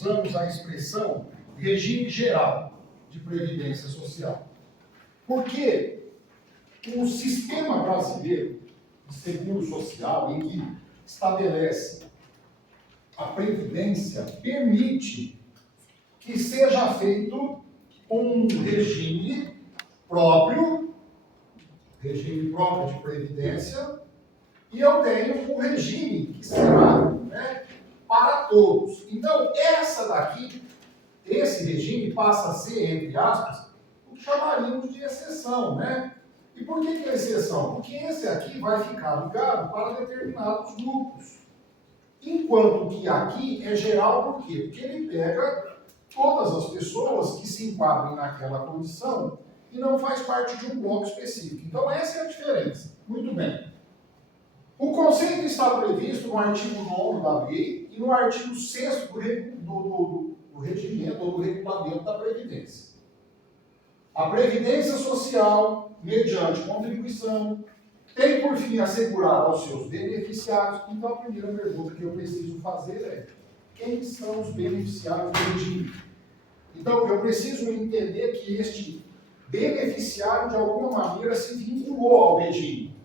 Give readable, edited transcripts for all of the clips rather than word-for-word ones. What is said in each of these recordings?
usamos a expressão regime geral de previdência social? Porque o sistema brasileiro de seguro social, em que estabelece a previdência, permite que seja feito um regime próprio de previdência, e eu tenho um regime que será, né, para todos. Então, esse regime passa a ser, entre aspas, o que chamaríamos de exceção, né? E por que é exceção? Porque esse aqui vai ficar ligado para determinados grupos. Enquanto que aqui é geral, por quê? Porque ele pega todas as pessoas que se enquadrem naquela condição e não faz parte de um bloco específico. Então, essa é a diferença. Muito bem. O conceito está previsto no artigo 9º da lei e no artigo 6º do regimento ou do regulamento da Previdência. A Previdência Social, mediante contribuição, tem por fim assegurar aos seus beneficiários. Então, a primeira pergunta que eu preciso fazer é: quem são os beneficiários do regime? Então, eu preciso entender que este beneficiário, de alguma maneira, se vinculou ao regime,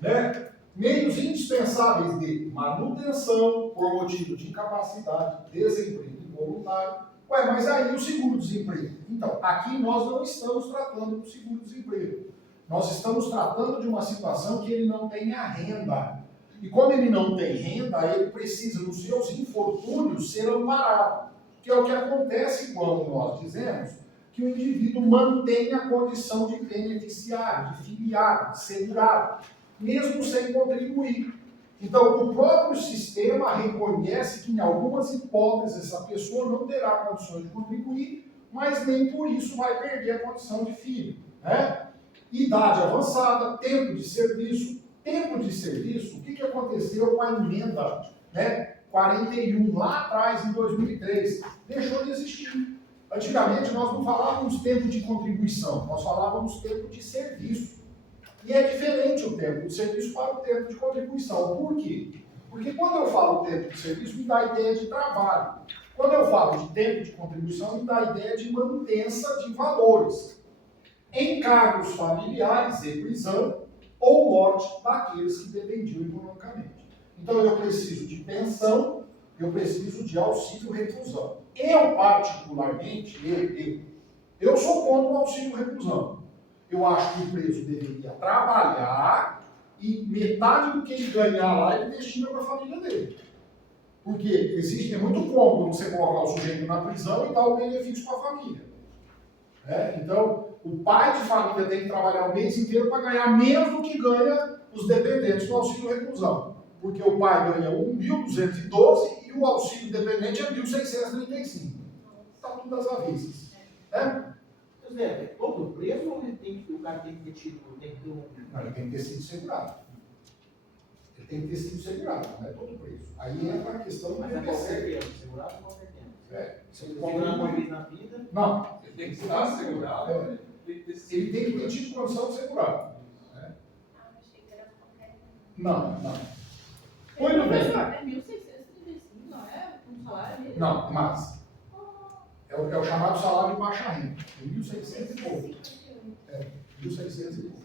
né? Meios indispensáveis de manutenção por motivo de incapacidade, desemprego involuntário. Ué, mas aí o seguro-desemprego? Então, aqui nós não estamos tratando do seguro-desemprego. Nós estamos tratando de uma situação que ele não tem a renda. E como ele não tem renda, ele precisa, nos seus infortúnios, ser amparado. Que é o que acontece quando nós dizemos que o indivíduo mantém a condição de beneficiário, de filiado, de segurado, mesmo sem contribuir. Então, o próprio sistema reconhece que, em algumas hipóteses, essa pessoa não terá condições de contribuir, mas nem por isso vai perder a condição de filho, né? Idade avançada, tempo de serviço. Tempo de serviço, o que aconteceu com a emenda, né, 41, lá atrás, em 2003? Deixou de existir. Antigamente, nós não falávamos tempo de contribuição, nós falávamos tempo de serviço. E é diferente o tempo de serviço para o tempo de contribuição. Por quê? Porque quando eu falo tempo de serviço, me dá a ideia de trabalho. Quando eu falo de tempo de contribuição, me dá a ideia de manutença de valores. Encargos familiares e prisão ou morte daqueles que dependiam economicamente. Então, eu preciso de pensão, eu preciso de auxílio-reclusão. Eu, particularmente, eu sou contra o auxílio-reclusão. Eu acho que o preso deveria trabalhar e metade do que ele ganhar lá, ele destina para a família dele. Porque é muito cômodo você colocar o sujeito na prisão e dar o benefício para a família. Então, o pai de família tem que trabalhar o mês inteiro para ganhar menos do que ganha os dependentes do auxílio-reclusão. Porque o pai ganha 1.212 e o auxílio dependente é 1.635. Está tudo às avessas. Zé, todo preso ou o cara tem que ter tido, Não, ele tem que ter sido segurado. Ele tem que ter sido segurado, não é todo preso. Aí entra a questão do PPC. Segurado ou qualquer tempo? Segurado uma vez na vida? Não. Ele tem que estar segurado. Ele tem que ter tido condição de segurado. Não. Muito bem. É 1.635, não é um salário mínimo? Não, mas é o chamado salário de baixa renda. 1.600 e pouco. 1.600 e pouco.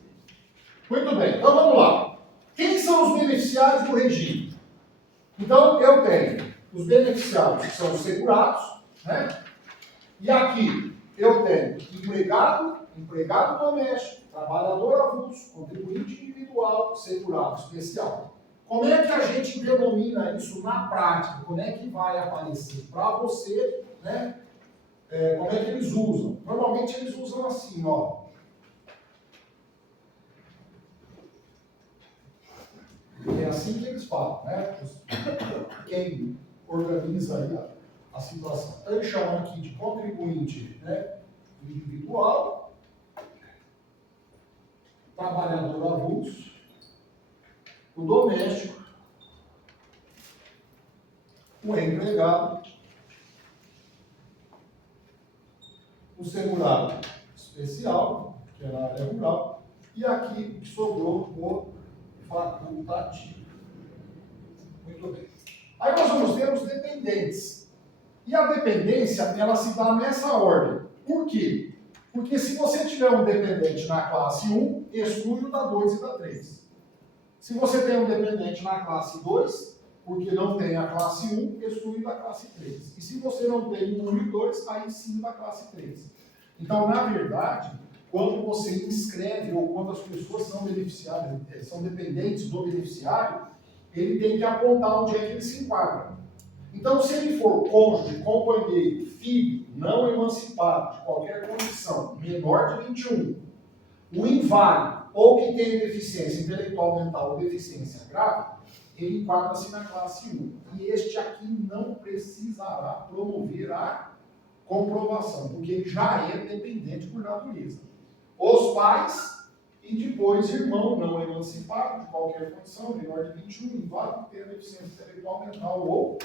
Muito bem, então vamos lá. Quem são os beneficiários do regime? Então, eu tenho os beneficiários que são os segurados, né? E aqui eu tenho empregado doméstico, trabalhador avulso, contribuinte individual, segurado especial. Como é que a gente denomina isso na prática? Como é que vai aparecer para você, né? Como é que eles usam? Normalmente eles usam assim, ó. É assim que eles falam, né? Quem organiza aí a situação. Então eles chamam aqui de contribuinte, né, individual, trabalhador avulso, o doméstico, o empregado, o segurado especial, que é na área rural, e aqui o que sobrou o facultativo. Muito bem. Aí nós vamos ter os dependentes. E a dependência, ela se dá nessa ordem. Por quê? Porque se você tiver um dependente na classe 1, exclui o da 2 e da 3. Se você tem um dependente na classe 2, porque não tem a classe 1, exclui da classe 3. E se você não tem 1 e 2, aí sim da classe 3. Então, na verdade, quando você inscreve ou quando as pessoas são beneficiárias, são dependentes do beneficiário, ele tem que apontar onde é que ele se enquadra. Então, se ele for cônjuge, companheiro, filho, não emancipado, de qualquer condição, menor de 21, o inválido ou que tem deficiência intelectual, mental ou deficiência grave, ele enquadra-se na classe 1. E este aqui não precisará promover a comprovação, porque ele já é dependente por natureza. Os pais e depois irmão não emancipado, de qualquer condição, menor de 21, inválido, que tenha deficiência intelectual, mental ou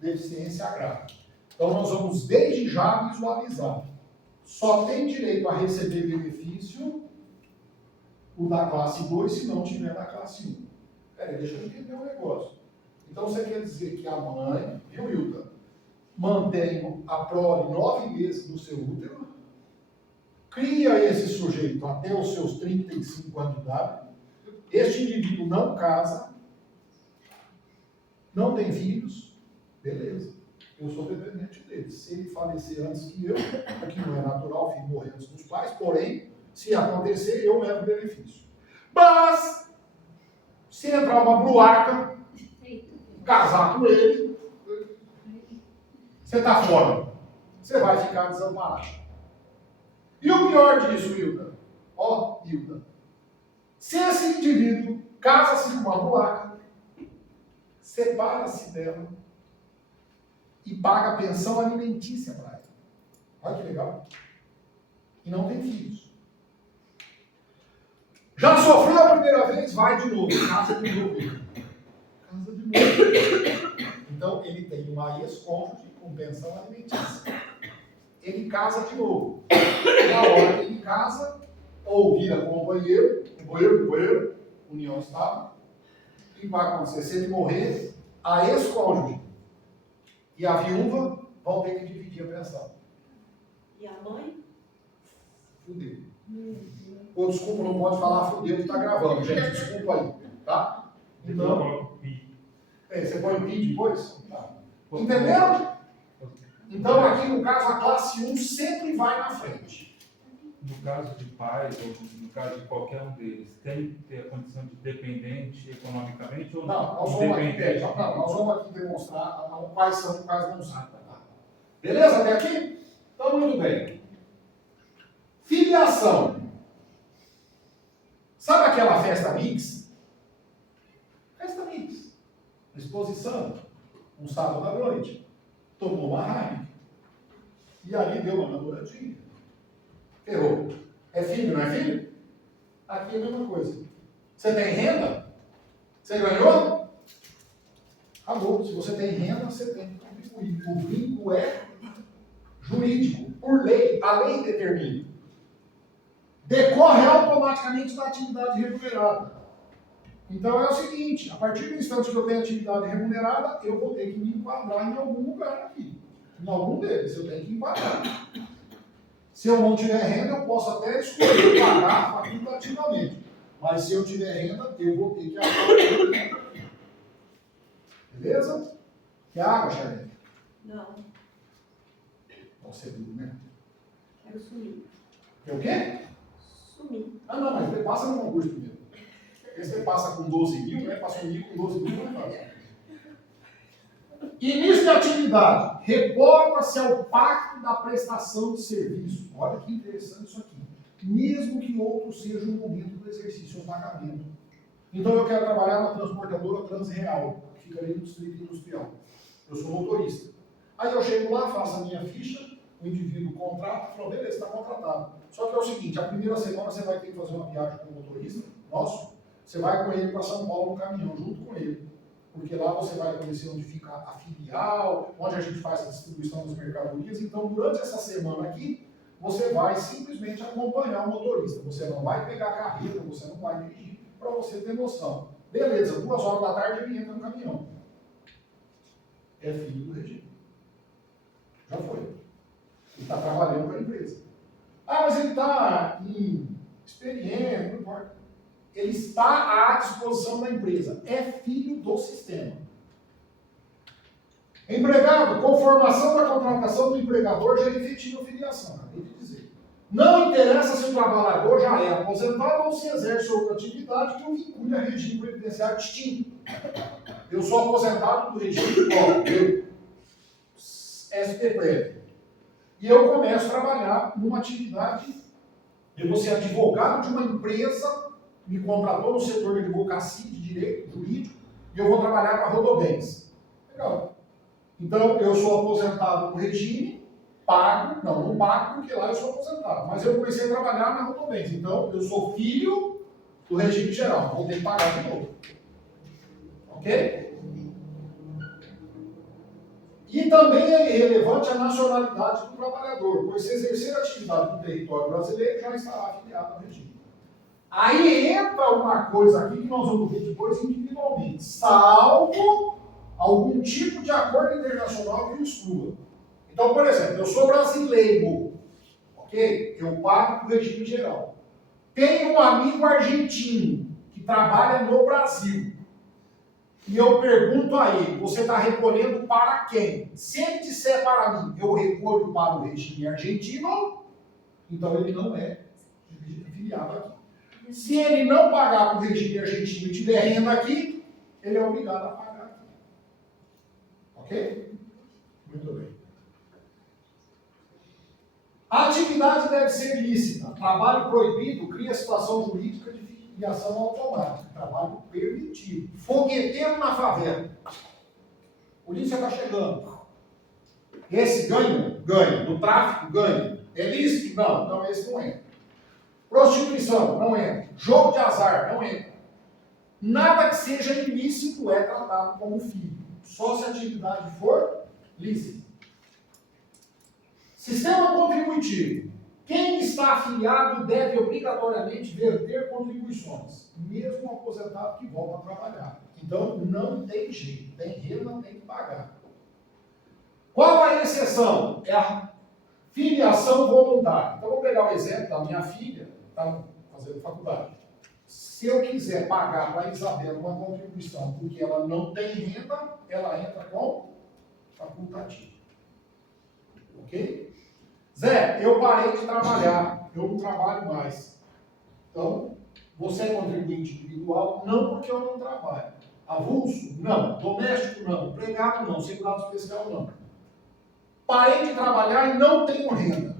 deficiência grave. Então, nós vamos desde já visualizar. Só tem direito a receber benefício o da classe 2 se não tiver da classe 1. Peraí, deixa eu entender um negócio. Então, você quer dizer que a mãe, viu, Hilda, mantém a prole 9 meses no seu útero, cria esse sujeito até os seus 35 anos de idade, este indivíduo não casa, não tem filhos, beleza. Eu sou dependente dele. Se ele falecer antes que eu, o que não é natural, o filho morrer antes dos pais, porém, se acontecer, eu levo benefício. Mas, se entrar uma bruaca, casar com ele, você está fora. Você vai ficar desamparado. E o pior disso, Hilda? Ó, Hilda. Se esse indivíduo casa-se com uma bruaca, separa-se dela e paga pensão alimentícia para ela. Olha que legal. E não tem filhos. Já sofreu a primeira vez? Vai de novo. Casa de novo. Casa de novo. Então, ele tem uma ex-cônjuge com pensão alimentícia. Ele casa de novo. Na hora que ele casa, ou vira companheiro, união estável, o que vai acontecer? Se ele morrer, a ex-cônjuge e a viúva vão ter que dividir a pensão. E a mãe? Fudeu. Ou desculpa, não pode falar fudeu que está gravando, gente. Desculpa aí, tá? Então, você põe pi depois? Tá. Entenderam? Então, aqui no caso, a classe 1 sempre vai na frente. No caso de pais, ou no caso de qualquer um deles, tem que ter a condição de dependente economicamente ou Não, nós vamos aqui demonstrar quais são e quais não são. Beleza até aqui? Então, muito bem. Filiação. Sabe aquela festa mix? Festa mix. Exposição. Um sábado à noite. Tomou uma raiva. E ali deu uma namoradinha. Ferrou. É filho, não é filho? Aqui é a mesma coisa. Você tem renda? Você ganhou? Acabou. Se você tem renda, você tem que contribuir. O vínculo é jurídico. Por lei, a lei determina. Decorre automaticamente da atividade remunerada. Então é o seguinte, a partir do instante que eu tenho atividade remunerada, eu vou ter que me enquadrar em algum lugar aqui. Em algum deles, eu tenho que enquadrar. Se eu não tiver renda, eu posso até escolher pagar facultativamente. Mas se eu tiver renda, eu vou ter que apagar. Beleza? Quer água, Charlene? Não, Você viu, né? quero sumir. Quer o quê? Sumir. Ah, não, mas você passa no concurso primeiro. Porque você passa com 12 mil, né? Passa um com 12 mil, não é fácil. Início de atividade. Reporta-se ao pacto da prestação de serviço. Olha que interessante isso aqui. Mesmo que outro seja o momento do exercício ou pagamento. Então eu quero trabalhar na transportadora Transreal, que fica ali no distrito industrial. Eu sou motorista. Aí eu chego lá, faço a minha ficha, o indivíduo contrata, fala, beleza, está contratado. Só que é o seguinte, a primeira semana você vai ter que fazer uma viagem com o motorista, nosso, você vai com ele para São Paulo no caminhão, junto com ele. Porque lá você vai conhecer onde fica a filial, onde a gente faz a distribuição das mercadorias. Então, durante essa semana aqui, você vai simplesmente acompanhar o motorista. Você não vai pegar carreira, você não vai dirigir, para você ter noção. Beleza, 2 horas da tarde ele entra no caminhão. É filho do regime. Já foi. Ele está trabalhando para a empresa. Ah, mas ele está experiente, não importa. Ele está à disposição da empresa. É filho do sistema. Empregado, conformação da contratação do empregador já efetiva filiação. Acabei de dizer. Não interessa se o trabalhador já é aposentado ou se exerce outra atividade que o vincule a regime previdenciário distinto. Eu sou aposentado do regime próprio, SPPREV. E eu começo a trabalhar numa atividade, eu vou ser advogado de uma empresa, me contratou no setor de advocacia, de direito jurídico, e eu vou trabalhar para a Rodobens. Legal. Então, eu sou aposentado no regime, pago, não pago porque lá eu sou aposentado, mas eu comecei a trabalhar na Rodobens, então eu sou filho do regime geral, vou ter que pagar de novo. Ok? E também é relevante a nacionalidade do trabalhador, pois se exercer atividade no território brasileiro, já estará afiliado ao regime. Aí entra uma coisa aqui que nós vamos ver depois individualmente, salvo algum tipo de acordo internacional que o exclua. Então, por exemplo, eu sou brasileiro, ok? Eu pago para o regime geral. Tenho um amigo argentino que trabalha no Brasil. E eu pergunto a ele, você está recolhendo para quem? Se ele disser para mim, eu recolho para o regime argentino, então ele não é filiado aqui. Se ele não pagar para o regime argentino e tiver renda aqui, ele é obrigado a pagar aqui. Ok? Muito bem. A atividade deve ser lícita. Trabalho proibido cria situação jurídica de filiação automática. Trabalho permitido. Fogueteiro na favela. Polícia está chegando. Esse ganha? Ganha. Do tráfico? Ganha. É lícito? Não. Então esse não entra. Prostituição? Não entra. Jogo de azar? Não entra. Nada que seja ilícito é tratado como filho. Só se a atividade for lícita. Sistema contributivo. Quem está afiliado deve obrigatoriamente verter contribuições, mesmo o aposentado que volta a trabalhar. Então, não tem jeito. Tem renda, tem que pagar. Qual a exceção? É a filiação voluntária. Então, vou pegar o exemplo da minha filha, está fazendo faculdade. Se eu quiser pagar para a Isabela uma contribuição porque ela não tem renda, ela entra com facultativo. Ok? Zé, eu parei de trabalhar, eu não trabalho mais. Então, você é contribuinte individual, não porque eu não trabalho. Avulso? Não. Doméstico? Não. Empregado? Não. Segurado especial? Não. Parei de trabalhar e não tenho renda.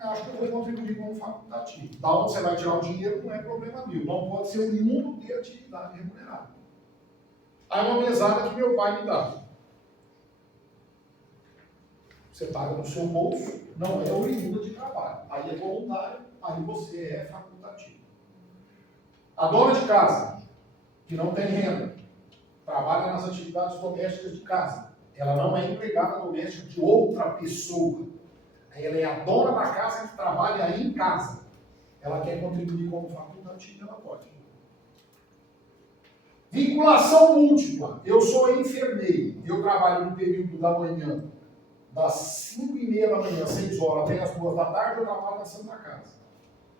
Eu acho que eu vou contribuir como facultativo. Da onde você vai tirar o dinheiro não é problema meu. Não pode ser oriundo de atividade remunerada. Aí uma mesada que meu pai me dá. Você paga no seu bolso, não é oriunda de trabalho. Aí é voluntário, aí você é facultativo. A dona de casa, que não tem renda, trabalha nas atividades domésticas de casa. Ela não é empregada doméstica de outra pessoa. Ela é a dona da casa que trabalha em casa. Ela quer contribuir como facultativo, ela pode. Vinculação múltipla. Eu sou enfermeiro. Eu trabalho no período da manhã, das 5h30 da manhã, 6 horas, até as 2 da tarde, eu trabalho na Santa Casa.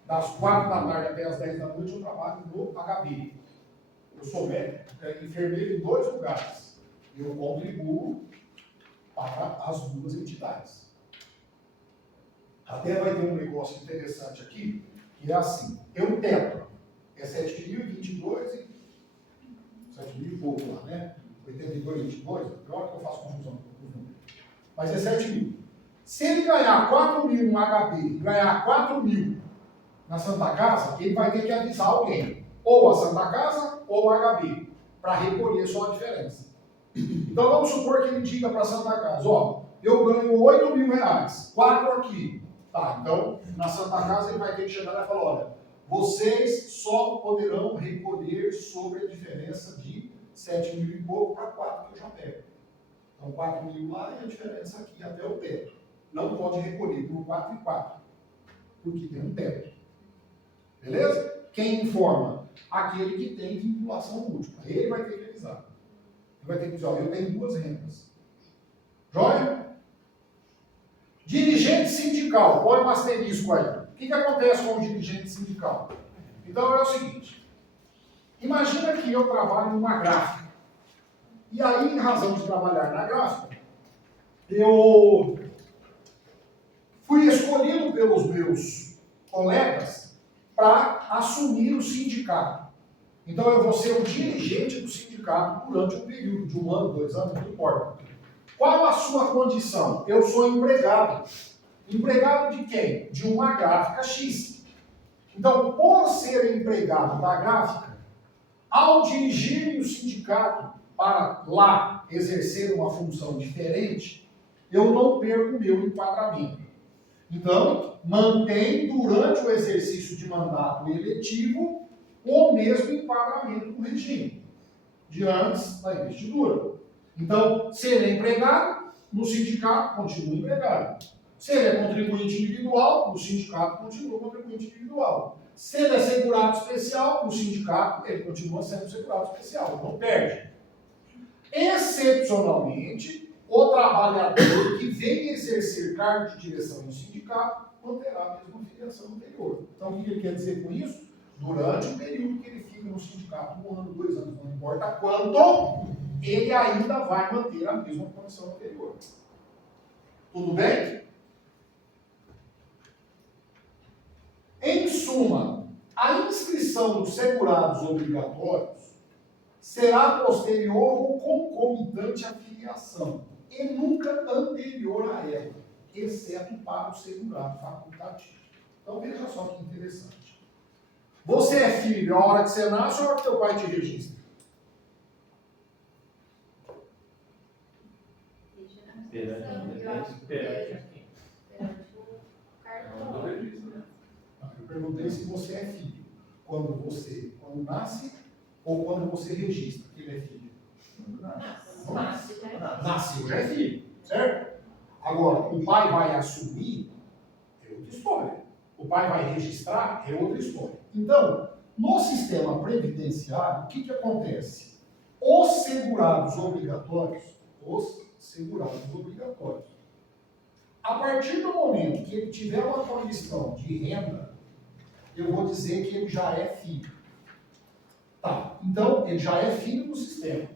Das 4 da tarde até as 10 da noite, eu trabalho no HB. Eu sou médico, enfermeiro em 2 lugares. Eu contribuo para as 2 entidades. Até vai ter um negócio interessante aqui, que é assim. Tem um teto. É 7.022 e 7.000 e pouco lá, né? 82, 22. Pior que eu faço confusão. Mas é 7.000. Se ele ganhar 4.000 no HB e ganhar 4.000 na Santa Casa, ele vai ter que avisar alguém. Ou a Santa Casa ou o HB, para recolher só a diferença. Então vamos supor que ele diga para a Santa Casa, ó, eu ganho R$8.000, 4 aqui. Tá, então na Santa Casa ele vai ter que chegar lá e falar, olha, vocês só poderão recolher sobre a diferença de 7.000 e pouco para 4 que eu já pego. Então 4.000 lá e a diferença aqui até o teto. Não pode recolher por 4 e 4, porque tem um teto. Beleza? Quem informa? Aquele que tem vinculação múltipla. Ele vai ter que avisar. Ele vai ter que dizer, ó, eu tenho 2 rendas. Joia? sindical, põe um asterisco aí. O que acontece com o dirigente sindical? Então é o seguinte, imagina que eu trabalho numa gráfica, e aí, em razão de trabalhar na gráfica, eu fui escolhido pelos meus colegas para assumir o sindicato. Então eu vou ser o dirigente do sindicato durante um período de 1 ano, 2 anos, não importa. Qual a sua condição? Eu sou empregado. Empregado de quem? De uma gráfica X. Então, por ser empregado da gráfica, ao dirigir o sindicato para lá exercer uma função diferente, eu não perco o meu enquadramento. Então, mantém durante o exercício de mandato eletivo o mesmo enquadramento do regime de antes da investidura. Então, se ele é empregado, no sindicato continua empregado. Se ele é contribuinte individual, no sindicato continua contribuinte individual. Se ele é segurado especial, no sindicato ele continua sendo segurado especial, não perde. Excepcionalmente, o trabalhador que vem exercer cargo de direção no sindicato manterá a mesma filiação anterior. Então, o que ele quer dizer com isso? Durante o período que ele fica no sindicato, 1 ano, 2 anos, não importa quanto, ele ainda vai manter a mesma condição anterior. Tudo bem? Em suma, a inscrição dos segurados obrigatórios será posterior ou concomitante à filiação e nunca anterior a ela, exceto para o segurado facultativo. Então veja só que interessante. Você é filho a hora que você nasce ou a hora que teu pai te registra? Eu perguntei se você é filho quando nasce ou quando você registra que ele é filho. Nasceu já é filho, certo? Agora, o pai vai assumir, é outra história. O pai vai registrar, é outra história. Então, no sistema previdenciário, o que acontece? Os segurados obrigatórios, a partir do momento que ele tiver uma condição de renda, eu vou dizer que ele já é filho. Tá, então ele já é filho do sistema.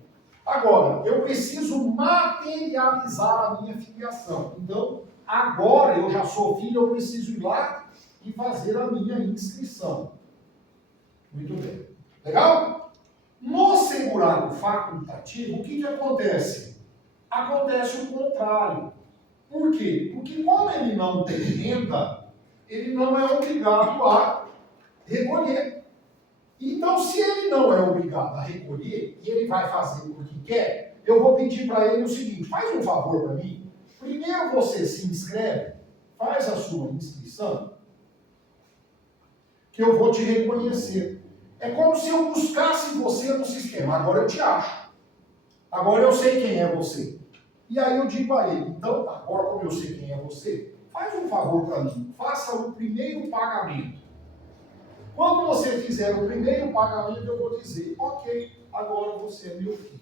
Agora, eu preciso materializar a minha filiação. Então, agora eu já sou filho, eu preciso ir lá e fazer a minha inscrição. Muito bem. Legal? No segurado facultativo, o que acontece? Acontece o contrário. Por quê? Porque como ele não tem renda, ele não é obrigado a recolher. Então, se ele não é obrigado a recolher, e ele vai fazer o que quer, eu vou pedir para ele o seguinte, faz um favor para mim, primeiro você se inscreve, faz a sua inscrição, que eu vou te reconhecer. É como se eu buscasse você no sistema, agora eu te acho. Agora eu sei quem é você. E aí eu digo a ele, então, agora como eu sei quem é você, faz um favor para mim, faça o primeiro pagamento. Quando você fizer o primeiro pagamento, eu vou dizer, ok, agora você é meu filho.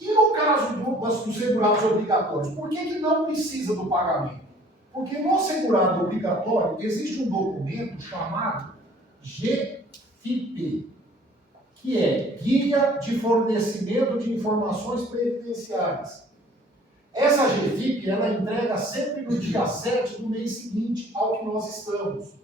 E no caso dos segurados obrigatórios, por que não precisa do pagamento? Porque no segurado obrigatório existe um documento chamado GFIP, que é Guia de Fornecimento de Informações Previdenciárias. Essa GFIP, ela entrega sempre no dia 7 do mês seguinte ao que nós estamos.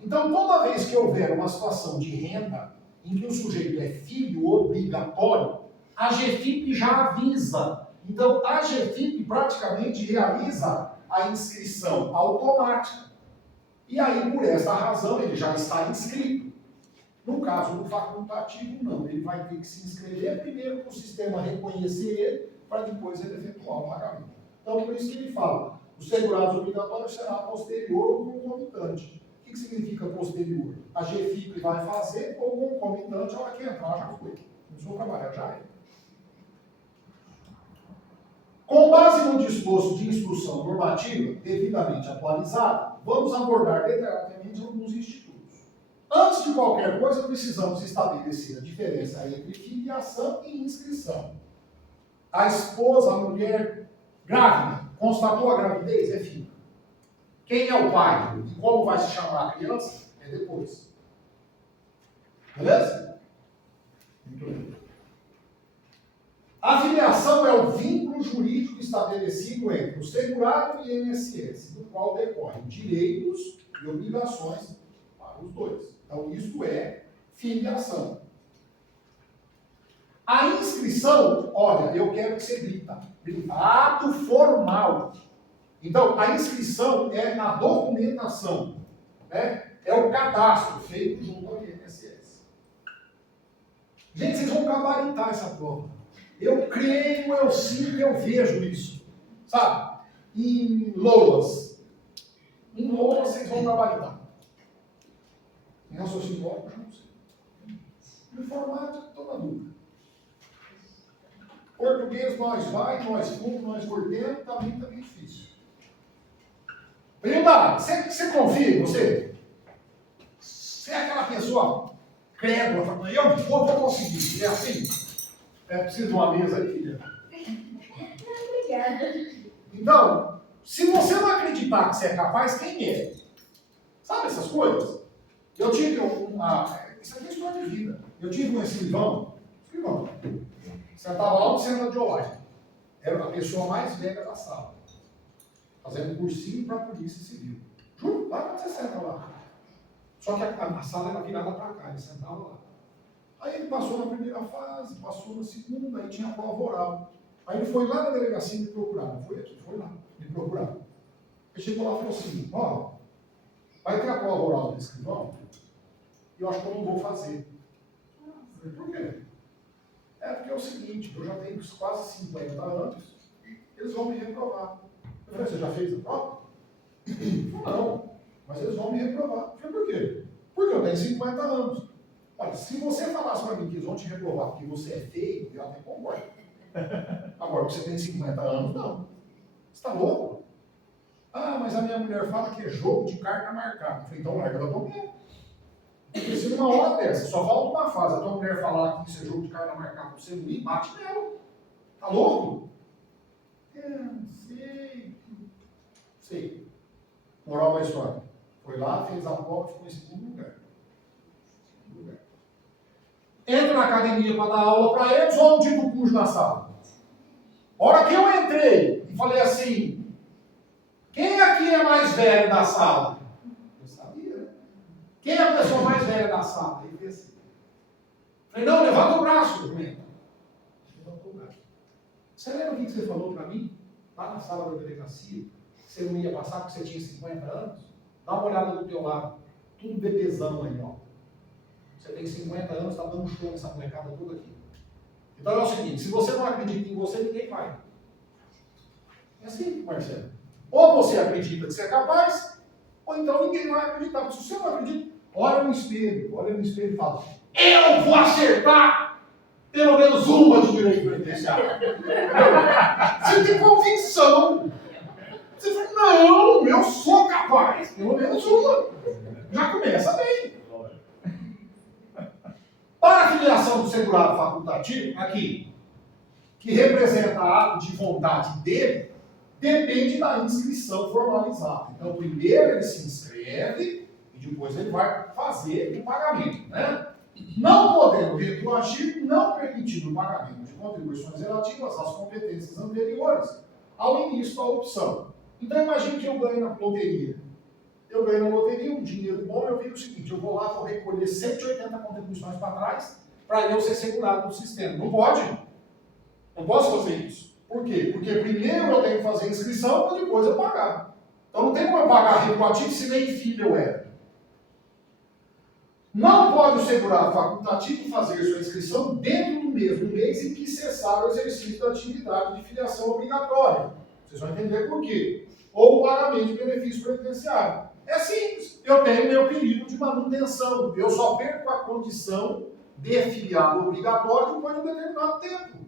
Então, toda vez que houver uma situação de renda em que o sujeito é filho obrigatório, a GFIP já avisa. Então, a GFIP praticamente realiza a inscrição automática. E aí, por essa razão, ele já está inscrito. No caso do facultativo, não. Ele vai ter que se inscrever primeiro para o sistema reconhecer ele, para depois ele efetuar o pagamento. Então, por isso que ele fala, os segurados obrigatórios será posterior ou concomitante. O que significa posterior? A GFIP vai fazer ou concomitante, a hora que entrar já foi. Começou a trabalhar, já é. Com base no disposto de instrução normativa devidamente atualizada, vamos abordar detalhadamente alguns institutos. Antes de qualquer coisa, precisamos estabelecer a diferença entre filiação e inscrição. A esposa, a mulher grávida, constatou a gravidez, é filho. Quem é o pai e como vai se chamar a criança é depois. Beleza? Muito bem. A filiação é o vínculo jurídico estabelecido entre o segurado e o INSS, do qual decorrem direitos e obrigações para os dois. Então, isso é filiação. A inscrição, olha, eu quero que você grita. Ato formal. Então, a inscrição é a documentação, né? É o cadastro feito junto ao INSS. Gente, vocês vão gabaritar essa prova. Eu creio, eu sinto, eu vejo isso. Sabe? Em Loas. Em Loas vocês vão gabaritar. Em raciocínio lógico, eu não sei. Informática, estou na dúvida. Português, nós vai, nós fomos, nós por dentro, também está difícil. Brinda, você confia em você? Você é aquela pessoa crédula, fala, eu vou conseguir. É assim? É preciso de uma mesa aí, filha? Obrigada. Então, se você não acreditar que você é capaz, quem é? Sabe essas coisas? Eu tive isso aqui é história de vida. Eu tive um escrivão, sentava lá no centro de Olá. Era a pessoa mais velha da sala. Fazendo cursinho para a Polícia Civil. Juro, lá quando você senta lá. Só que a sala era virada para cá, ele sentava lá. Aí ele passou na primeira fase, passou na segunda, aí tinha a prova oral. Aí ele foi lá na delegacia me procurar. Não foi aqui, foi lá, me procurar. Ele chegou lá e falou assim, ó, vai ter a prova oral do escrivão? E eu acho que eu não vou fazer. Eu falei, por quê? É porque é o seguinte, eu já tenho quase 50 anos, eles vão me reprovar. Eu falei, você já fez a prova? Ele falou, não, mas eles vão me reprovar. Eu falei, por quê? Porque eu tenho 50 anos. Olha, se você falasse para mim que eles vão te reprovar porque você é feio, eu até concordo. Agora, você tem 50 anos, não. Você está louco? Ah, mas a minha mulher fala que é jogo de carta marcada. Eu falei, então larga da tua mulher. Porque se numa hora dessa, só falta uma fase, a tua mulher falar que isso é jogo de carta marcada para você não ir, bate nela. Tá louco? Sei. Moral da história. Foi lá, fez a prova e ficou em segundo lugar. Entra na academia para dar aula para eles, ou um tipo curso na sala. A hora que eu entrei e falei assim, quem aqui é mais velho da sala? Eu sabia, né? Quem é a pessoa mais velha da sala? Ele fez assim. Falei, não, levanta o braço, documento. Levantou o braço. Você lembra o que você falou para mim? Lá na sala da delegacia, você não ia passar porque você tinha 50 anos? Dá uma olhada do teu lado. Tudo bebezão aí, ó. Você tem 50 anos, está dando show nessa molecada toda aqui. Então é o seguinte, se você não acredita em você, ninguém vai. É assim, Marcelo. Ou você acredita que você é capaz, ou então ninguém vai acreditar. Porque se você não acredita, olha no espelho e fala, eu vou acertar pelo menos uma de direito previdenciário. Você tem convicção. Você fala, não, eu sou capaz. Pelo menos uma. Já começa bem. Para a filiação do segurado facultativo, aqui, que representa ato de vontade dele, depende da inscrição formalizada. Então, primeiro ele se inscreve e depois ele vai fazer o pagamento, né? Não podendo retroagir, não permitindo o pagamento de contribuições relativas às competências anteriores ao início da opção. Então, imagine que eu ganho na loteria. Eu ganho na loteria um dinheiro bom, eu vi o seguinte, eu vou lá, vou recolher 180 contribuições para trás, para eu ser segurado no sistema. Não pode. Não posso fazer isso. Por quê? Porque primeiro eu tenho que fazer a inscrição para depois eu pagar. Então não tem como eu pagar retroativo se nem filho eu era. Não pode o segurado facultativo fazer sua inscrição dentro do mesmo mês em que cessar o exercício da atividade de filiação obrigatória. Vocês vão entender por quê. Ou o pagamento de benefício previdenciário. É simples. Eu tenho meu período de manutenção. Eu só perco a condição de filiado obrigatório depois de um determinado tempo.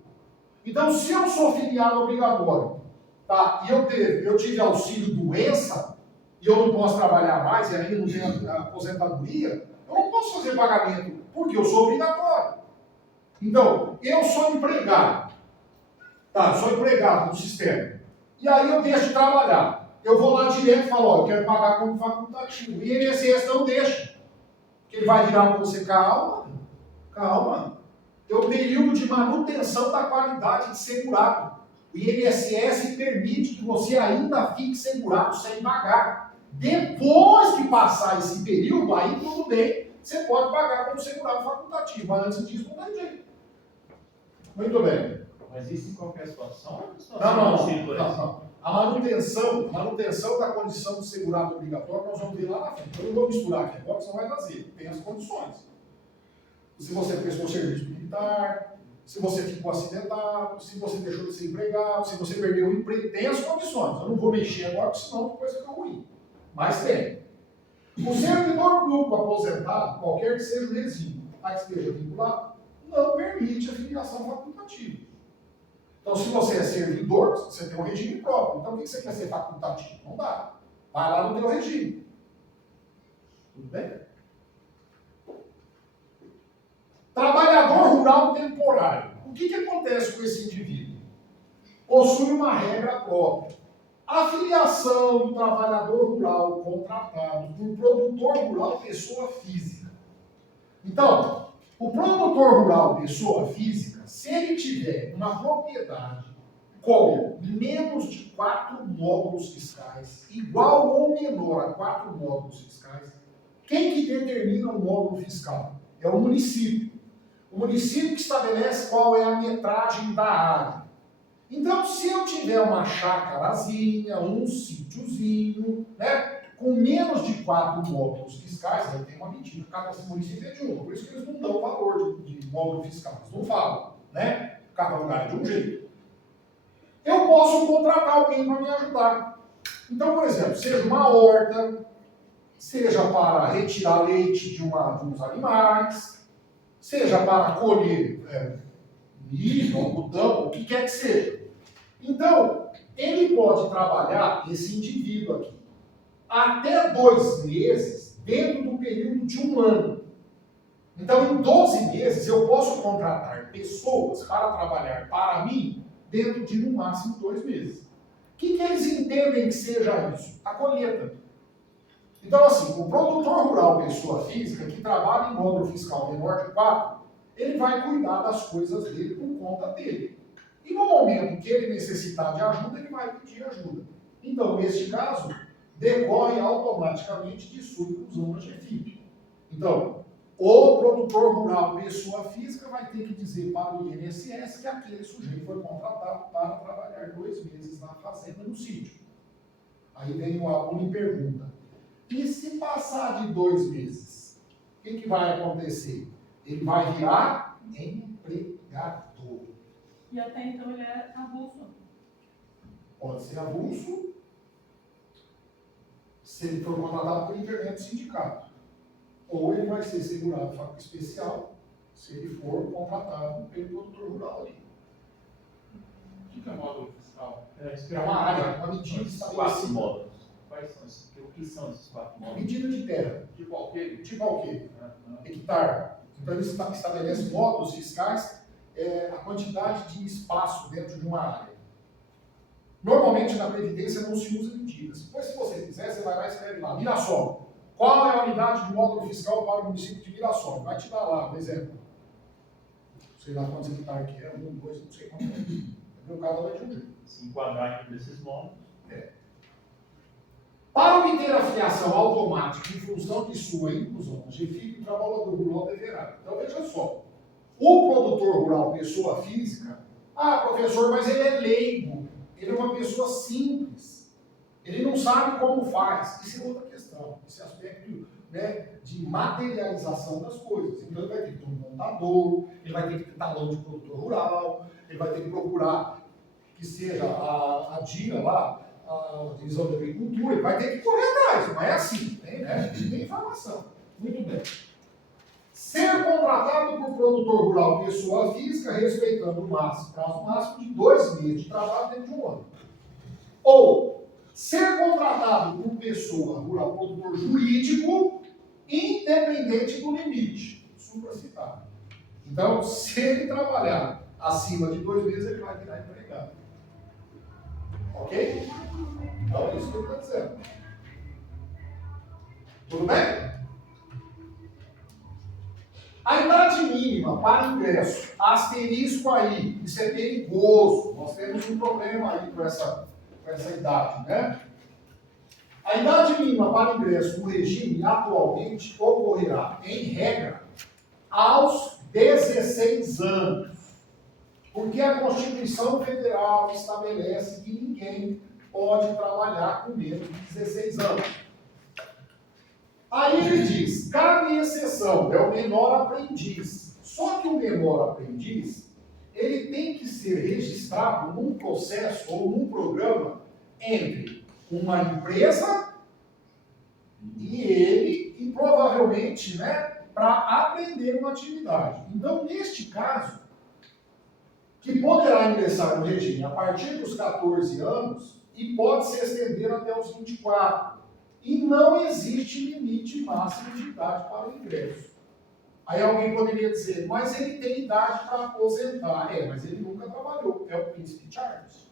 Então, se eu sou filiado obrigatório, tá, e eu tive auxílio doença, e eu não posso trabalhar mais, e ainda não tenho aposentadoria, eu não posso fazer pagamento, porque eu sou obrigatório. Então, eu sou empregado. Tá, sou empregado no sistema. E aí eu deixo de trabalhar. eu vou lá direto e falo, ó, eu quero pagar como facultativo. O INSS não deixa. Porque ele vai virar para você, calma. Tem o período de manutenção da qualidade de segurado. O INSS permite que você ainda fique segurado sem pagar. Depois que passar esse período, aí tudo bem, você pode pagar como segurado facultativo. Mas antes disso não tem jeito. Muito bem. Mas isso em qualquer situação? Não. A manutenção da condição de segurado obrigatório nós vamos ver lá na frente. Eu não vou misturar aqui agora, você não vai fazer. Tem as condições. Se você prestou serviço militar, se você ficou acidentado, se você deixou de ser empregado, se você perdeu o emprego, tem as condições. Eu não vou mexer agora, porque senão depois fica ruim. Mas tem. O servidor público aposentado, qualquer que seja o regime, a que esteja vinculado, não permite a filiação facultativa. Então, se você é servidor, você tem um regime próprio. Então, o que você quer ser facultativo? Não dá. Vai lá no teu regime. Tudo bem? Trabalhador rural temporário. O que acontece com esse indivíduo? Possui uma regra própria. A filiação do trabalhador rural contratado por produtor rural pessoa física. Então, o produtor rural pessoa física, se ele tiver uma propriedade com menos de 4 módulos fiscais, igual ou menor a 4 módulos fiscais, quem que determina o módulo fiscal? É o município. O município que estabelece qual é a metragem da área. Então, se eu tiver uma chácarazinha, um sítiozinho, né, com menos de 4 módulos fiscais, aí tem uma medida, cada município é de uma, por isso que eles não dão valor de módulo fiscal, eles não falam, né? Cada lugar é de um jeito. Eu posso contratar alguém para me ajudar. Então, por exemplo, seja uma horta, seja para retirar leite de uns animais, seja para colher milho, algodão, o que quer que seja. Então, ele pode trabalhar, esse indivíduo aqui, até 2 meses dentro do período de 1 ano. Então, em 12 meses, eu posso contratar pessoas para trabalhar para mim dentro de, no máximo, 2 meses. O que eles entendem que seja isso? A colheita. Então, assim, o produtor rural, pessoa física, que trabalha em módulo fiscal menor de 4, ele vai cuidar das coisas dele por conta dele. E no momento que ele necessitar de ajuda, ele vai pedir ajuda. Então, neste caso, decorre automaticamente de sua inclusão na GFIP. Então, o produtor rural, pessoa física, vai ter que dizer para o INSS que aquele sujeito foi contratado para trabalhar 2 meses na fazenda, no sítio. Aí vem o aluno e pergunta, e se passar de 2 meses, o que vai acontecer? Ele vai virar empregador. E até então ele é avulso. Pode ser avulso, se ele for contratado por intermédio do sindicato. Ou ele vai ser segurado especial, se ele for contratado pelo produtor rural ali. O que é módulo fiscal? É uma área, uma medida 4 estabelecida. módulos. Quais são esses? O que são esses 4 módulos? Medida de terra. Tipo alqueire? Tipo alqueire. Hectare. Então ele estabelece módulos fiscais, a quantidade de espaço dentro de uma área. Normalmente na Previdência não se usa medidas. Depois, se você quiser, você vai lá e escreve lá, Mirassol. Qual é a unidade de módulo fiscal para o município de Mirassol? Vai te dar lá, por exemplo. Sei lá quantos hectares que é, 1, 2, não sei quanto é. Entendeu? Cada um é de um jeito. Se enquadrar em um desses módulos. Para obter a filiação automática em função de sua inclusão na GFIP, o trabalhador rural deverá. Então veja só, o produtor rural, pessoa física, professor, mas ele é leigo, ele é uma pessoa simples, ele não sabe como faz. Isso é outra questão, esse aspecto, né, de materialização das coisas. Então ele vai ter que ter um contador, ele vai ter que ter talão de produtor rural, ele vai ter que procurar que seja a DIA lá, a divisão de agricultura, ele vai ter que correr atrás, não é assim, tem informação. Muito bem. Ser contratado por produtor rural pessoa física, respeitando o prazo máximo de 2 meses de trabalho dentro de 1 ano. Ou ser contratado por pessoa rural produtor jurídico, independente do limite supracitado. Então, se ele trabalhar acima de 2 meses, ele vai virar empregado. Ok? Então, isso que ele está dizendo. Tudo bem? A idade mínima para ingresso, asterisco aí, isso é perigoso. Nós temos um problema aí com essa idade, né? A idade mínima para ingresso no regime atualmente ocorrerá, em regra, aos 16 anos. Porque a Constituição Federal estabelece que ninguém pode trabalhar com menos de 16 anos. Aí ele diz, cabe exceção, é o menor aprendiz. Só que o menor aprendiz, ele tem que ser registrado num processo ou num programa entre uma empresa e provavelmente, né, para aprender uma atividade. Então, neste caso, que poderá ingressar no regime a partir dos 14 anos e pode se estender até os 24. E não existe limite máximo de idade para o ingresso. Aí alguém poderia dizer, mas ele tem idade para aposentar. Mas ele nunca trabalhou. É o príncipe Charles.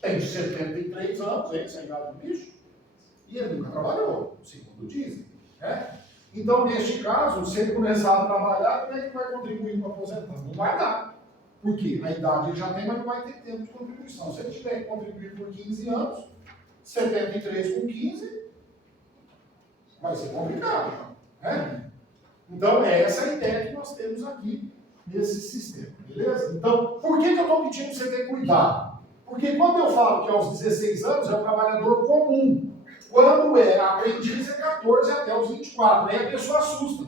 Tem 73 anos, sem idade do bicho, e ele nunca trabalhou, segundo dizem. Né? Então, neste caso, se ele começar a trabalhar, como é que vai contribuir para aposentar? Não vai dar. Por quê? A idade ele já tem, mas não vai ter tempo de contribuição. Se ele tiver que contribuir por 15 anos, 73 com 15, vai ser complicado. Né? Então, é essa a ideia que nós temos aqui nesse sistema. Beleza? Então, por que eu estou pedindo você ter cuidado? Porque quando eu falo que aos 16 anos é um trabalhador comum, quando é aprendiz é 14 até os 24, aí a pessoa assusta.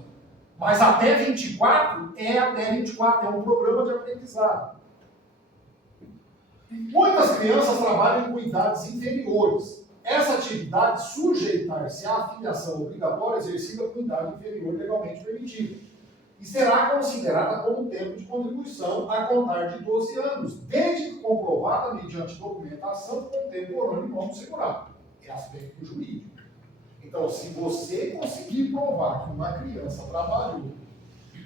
Mas até 24 é um programa de aprendizado. Muitas crianças trabalham com idades inferiores. Essa atividade sujeitar-se à filiação obrigatória exercida com idade inferior legalmente permitida. E será considerada como tempo de contribuição a contar de 12 anos, desde que comprovada mediante documentação contemporânea e não segurada. É aspecto jurídico. Então, se você conseguir provar que uma criança trabalhou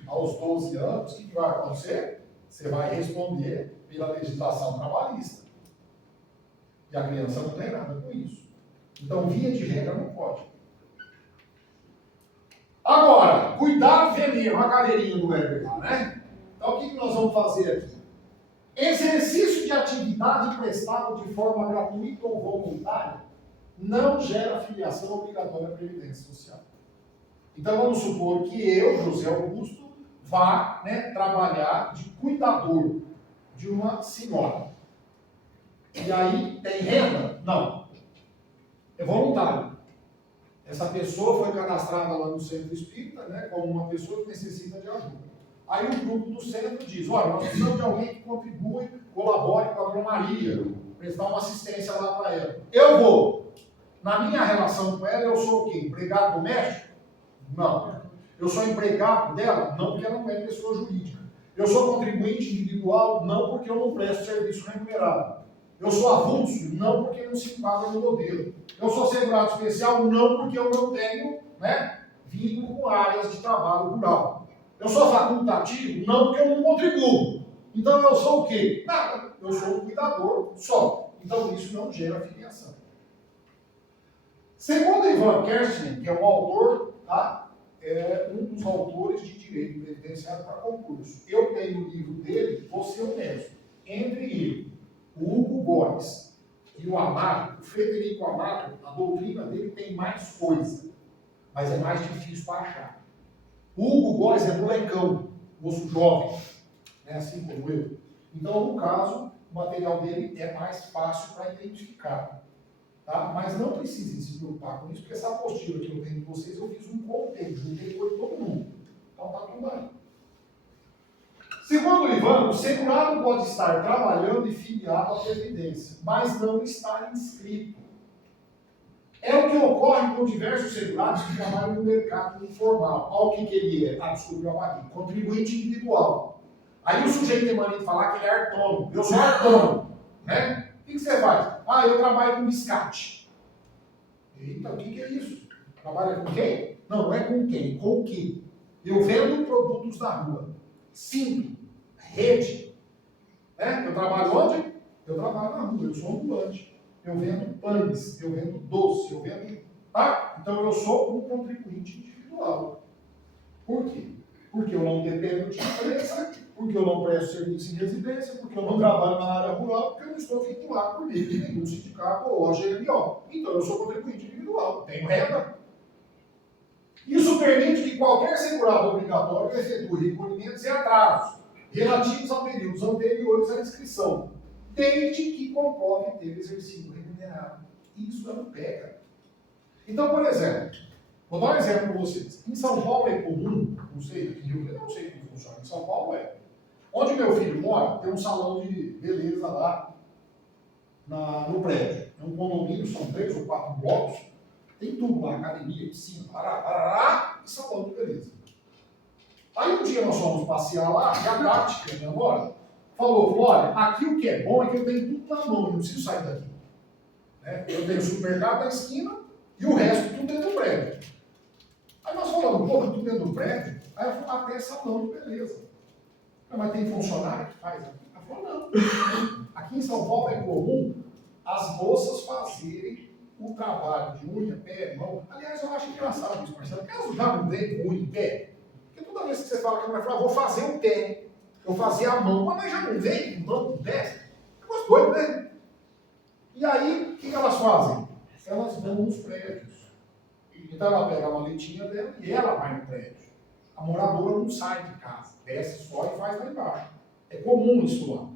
aos 12 anos, o que vai acontecer? Você vai responder pela legislação trabalhista. E a criança não tem nada com isso. Então, via de regra, não pode. Agora, cuidado veneno, uma cadeirinha do Weber lá, né? Então, o que nós vamos fazer aqui? Exercício de atividade prestado de forma gratuita ou voluntária não gera filiação obrigatória à Previdência Social. Então, vamos supor que eu, José Augusto, vá, né, trabalhar de cuidador de uma senhora. E aí, tem renda? Não. É voluntário. Essa pessoa foi cadastrada lá no centro espírita, né, como uma pessoa que necessita de ajuda. Aí o grupo do centro diz, olha, nós precisamos de alguém que contribui, colabore com a Dona Maria, prestar uma assistência lá para ela. Eu vou. Na minha relação com ela, eu sou o quê? Empregado doméstico? Não. Eu sou empregado dela? Não, porque ela não é pessoa jurídica. Eu sou contribuinte individual? Não, porque eu não presto serviço remunerado. Eu sou avulso? Não, porque não se enquadra no modelo. Eu sou segurado especial? Não, porque eu não tenho, né, vínculo com áreas de trabalho rural. Eu sou facultativo? Não, porque eu não contribuo. Então eu sou o quê? Nada. Eu sou um cuidador só. Então isso não gera filiação. Segundo Ivan Kersten, que é um autor, tá? É um dos autores de direito previdenciário para concurso. Eu tenho o livro dele, vou ser honesto. Entre ele, o Hugo Góes e o Amado, o Frederico Amado, a doutrina dele tem mais coisa, mas é mais difícil para achar. O Hugo Góes é molecão, moço jovem, né, assim como eu. Então, no caso, o material dele é mais fácil para identificar. Tá? Mas não precisem se preocupar com isso, porque essa apostila que eu tenho de vocês, eu fiz um contexto, juntei com todo mundo. Então está tudo aí. Segundo o Ivan, o segurado pode estar trabalhando e filiado à Previdência, mas não estar inscrito. É o que ocorre com diversos segurados que trabalham no mercado informal. Olha o que ele é. Desculpa, aqui. Contribuinte individual. Aí o sujeito tem mania de falar que ele é autônomo. Eu sou autônomo. Né? O que você faz? Eu trabalho com biscate. Eita, o que é isso? Trabalha com quem? Não é com quem. Com o quê? Eu vendo produtos da rua. Simples. Rede. Né? Eu trabalho onde? Eu trabalho na rua, eu sou ambulante. Eu vendo pães, eu vendo doce, eu vendo. Tá? Então eu sou um contribuinte individual. Por quê? Porque eu não dependo de empresa, porque eu não presto serviço em residência, porque eu não trabalho na área rural, porque eu não estou vinculado por meio de nenhum sindicato ou GLO. Então eu sou contribuinte individual, tenho renda. Isso permite que qualquer segurado obrigatório efetue recolhimentos e atrasos relativos a períodos anteriores à inscrição, desde que comprove ter exercido remunerado. Isso é um pega. Então, por exemplo, vou dar um exemplo para vocês. Em São Paulo é comum, não sei, aqui em Rio Grande, não sei como funciona, em São Paulo é. Onde meu filho mora, tem um salão de beleza lá no prédio. É um condomínio, são 3 ou 4 blocos, tem tudo lá, academia, piscina, parará, e salão de beleza. Aí um dia nós fomos passear lá, e a Tati, que é minha nora, falou, olha, aqui o que é bom é que eu tenho tudo na mão, eu não preciso sair daqui. Né? Eu tenho o supermercado na esquina e o resto tudo dentro do prédio. Aí nós falamos, porra, tudo dentro do prédio? Aí ela falou, até salão de beleza. Mas tem funcionário que faz aqui? Ela falou, não. Aqui em São Paulo é comum as moças fazerem o trabalho de unha, pé, mão. Aliás, eu acho engraçado isso, Marcelo. Caso já não vem unha e pé, porque toda vez que você fala que a mulher fala, vou fazer o pé, eu fazer a mão, mas já não vem mão com pé? É doido, né? E aí, o que elas fazem? Elas vão nos prédios. Então ela pega a maletinha dela e ela vai no prédio. A moradora não sai de casa, desce só e faz lá embaixo. É comum isso lá.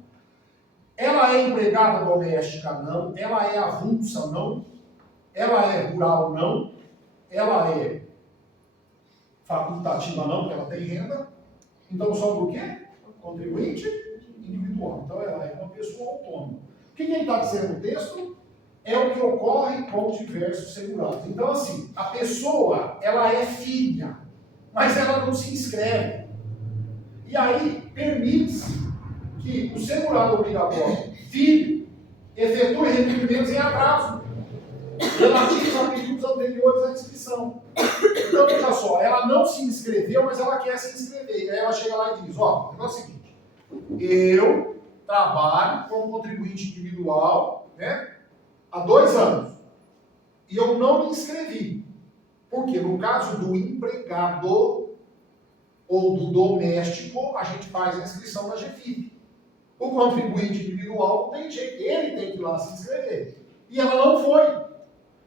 Ela é empregada doméstica? Não. Ela é avulsa? Não. Ela é rural? Não. Ela é facultativa? Não, porque ela tem renda. Então sobra o quê? Contribuinte individual. Então ela é uma pessoa autônoma. O que ele está dizendo no texto? É o que ocorre com diversos segurados. Então assim, a pessoa, ela é filha, mas ela não se inscreve. E aí, permite-se que o segurado obrigatório, filho, efetue requerimentos em atraso, relativos a períodos anteriores à inscrição. Então, veja só, ela não se inscreveu, mas ela quer se inscrever. E aí ela chega lá e diz, ó, o negócio é o seguinte, eu trabalho como contribuinte individual, né, há 2 anos, e eu não me inscrevi. Porque no caso do empregado ou do doméstico, a gente faz a inscrição na GFIP. O contribuinte individual não tem jeito, ele tem que ir lá se inscrever. E ela não foi.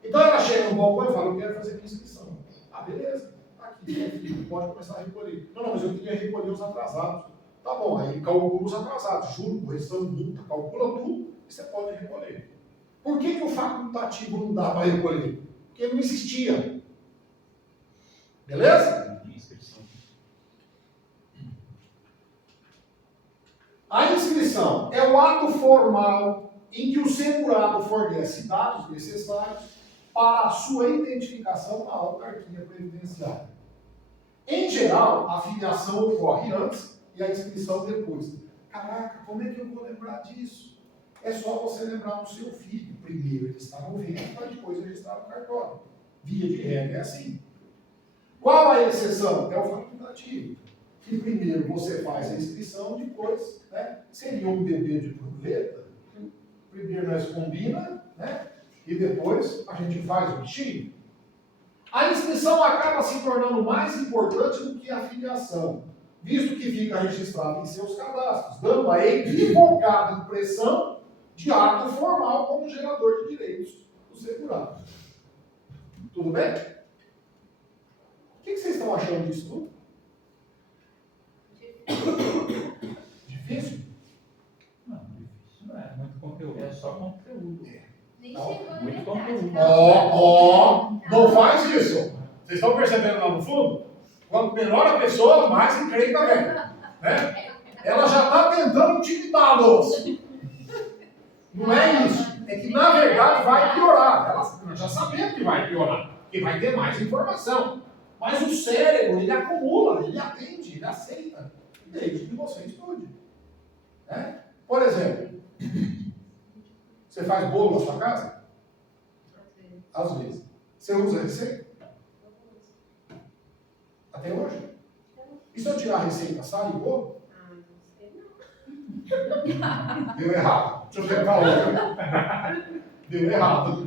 Então ela chega no balcão e fala, eu quero fazer minha inscrição. Ah, beleza, tá aqui, filho, pode começar a recolher. Não, mas eu queria recolher os atrasados. Tá bom, aí calcula os atrasados, juro, correção, multa, calcula tudo e você pode recolher. Por que o facultativo não dá para recolher? Porque não existia. Beleza? A inscrição é o ato formal em que o segurado fornece dados necessários para a sua identificação na autarquia previdenciária. Em geral, a filiação ocorre antes e a inscrição depois. Caraca, como é que eu vou lembrar disso? É só você lembrar do seu filho. Primeiro ele está no ventre, para depois registrar no cartório. Via de regra é assim. Qual a exceção? É o facultativo. Que primeiro você faz a inscrição, depois, né, seria um bebê de proveta. Primeiro nós combina, né, e depois a gente faz o bichinho. A inscrição acaba se tornando mais importante do que a filiação, visto que fica registrado em seus cadastros, dando a equivocada impressão de ato formal como gerador de direitos do segurado. Tudo bem? O que vocês estão achando disso tudo? Difícil? Não, difícil não é. Muito conteúdo. É só conteúdo. Nem Não. chegou na Muito metade. conteúdo. Não faz isso. Vocês estão percebendo lá no fundo? Quanto menor a pessoa, mais encrenca vem. Né? Ela já está tentando intimidá-los. Não é isso. É que, na verdade, vai piorar. Nós já sabemos que vai piorar. Que vai ter mais informação. Mas o cérebro, ele acumula, ele atende, ele aceita. Desde que você estude. Né? Por exemplo, você faz bolo na sua casa? Às vezes. Você usa receita? Até hoje? E se eu tirar a receita, sai o bolo? Ah, não sei não. Deu errado. Deixa eu tentar outra. Deu errado.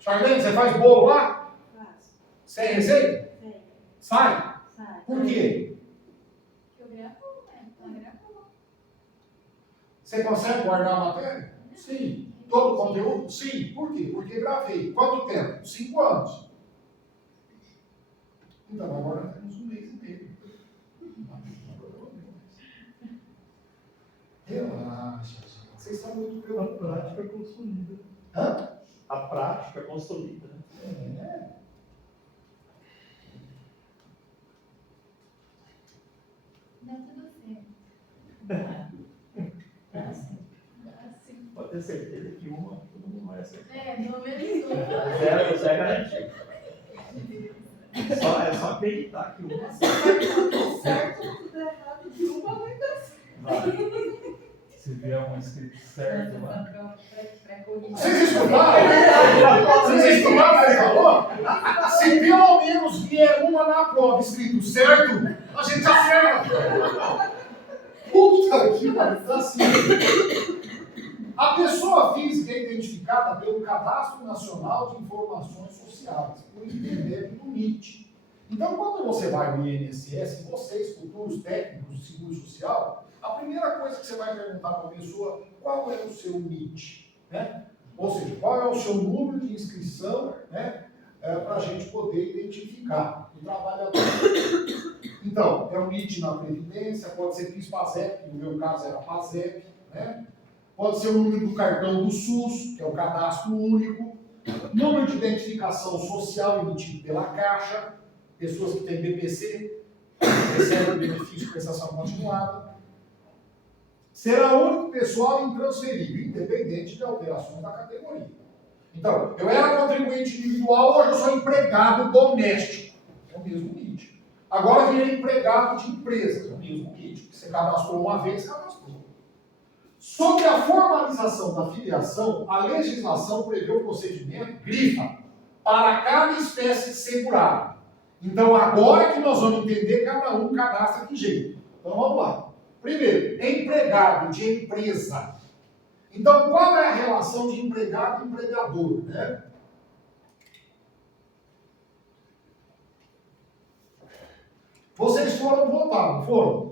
Charlene, você faz bolo lá? Faço. Sem receita? Tem. Sai. Sai. Por quê? Você consegue guardar a matéria? Sim. Todo o conteúdo? Sim. Por quê? Porque gravei. Quanto tempo? 5 anos. Então, agora nós temos um mês inteiro. Relaxa, gente. Vocês estão muito A preocupados. prática consolida. Hã? A prática consolida. É. Dá tudo certo. Pode ter certeza que uma todo mundo vai acertar. Pelo menos uma. Zero, isso é garantido. É só acreditar que uma Tudo certo, tudo errado, de uma vai dar certo. vai. Se vier um escrito certo lá. Vocês escutaram? Vocês escutaram o que ele falou? Se pelo menos vier uma na prova escrito certo, a gente acerta. Puta que pariu, tá assim. A pessoa física é identificada pelo Cadastro Nacional de Informações Sociais, por intermédio do NIT. Então, quando você vai no INSS, vocês, futuros técnicos de seguro social, a primeira coisa que você vai perguntar para a pessoa, qual é o seu NIT? Né? Ou seja, qual é o seu número de inscrição, né? Para a gente poder identificar o trabalhador. Então, é o NIT na Previdência, pode ser PIS-PASEP, que no meu caso era PASEP, né? Pode ser o número do cartão do SUS, que é o cadastro único, número de identificação social emitido pela Caixa, pessoas que têm BPC, recebem benefício de prestação continuada. Será único, pessoal e intransferível, independente de alterações da categoria. Então, eu era contribuinte individual, hoje eu sou empregado doméstico. É o mesmo NIT. Agora virei empregado de empresa. É o mesmo NIT. Você cadastrou uma vez, cadastrou. Sobre a formalização da filiação, a legislação prevê o procedimento, grifa, para cada espécie segurada. Então, agora que nós vamos entender, cada um cadastra de jeito. Então, vamos lá. Primeiro, empregado de empresa. Então, qual é a relação de empregado e empregador, né? Vocês foram votar, não foram?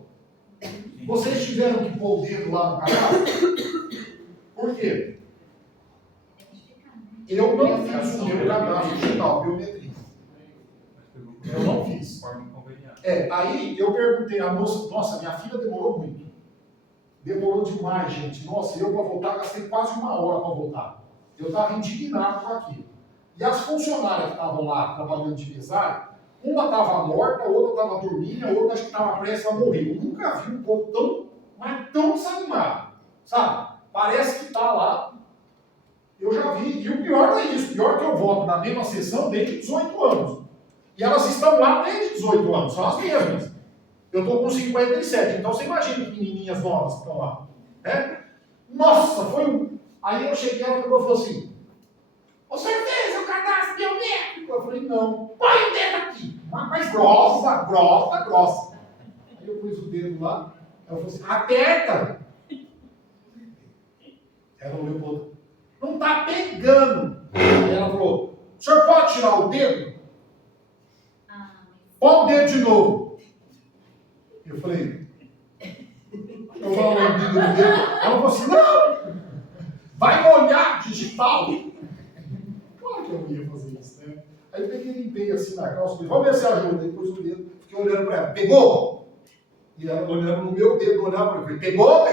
Vocês tiveram que pôr o dedo lá no cadastro? Por quê? Eu não fiz o meu cadastro digital, biometria. Eu não fiz. Aí eu perguntei à moça, nossa, minha filha demorou muito. Demorou demais, gente. Nossa, eu para voltar, gastei quase 1 hora para voltar. Eu estava indignado com aquilo. E as funcionárias que estavam lá trabalhando de mesário, uma estava morta, a outra estava dormindo, a outra acho que estava prestes a morrer. Eu nunca vi um povo tão, mas tão desanimado, sabe? Parece que está lá. Eu já vi. E o pior não é isso. O pior é que eu voto na mesma sessão desde 18 anos. E elas estão lá desde 18 anos, são as mesmas. Eu estou com 57, então você imagina que menininhas novas que estão lá. Né? Nossa, foi um... Aí eu cheguei, ela pegou e falou assim, com certeza, o cadastro biométrico. Eu falei, não, põe o dedo aqui. Mas grossa. Aí eu pus o dedo lá, ela falou assim, aperta. Ela olhou para o outro, não está pegando. Aí ela falou, o senhor pode tirar o dedo? Põe o dedo de novo. Eu falei, eu vou olhar o dedo no dedo. Ela falou assim, não! Vai molhar digital. Claro que eu não ia fazer isso, né? Aí eu peguei e limpei assim na calça, falei, vamos ver se ajuda. Aí pus o dedo, fiquei olhando para ela, pegou? E ela olhando no meu dedo, olhava para mim, pegou?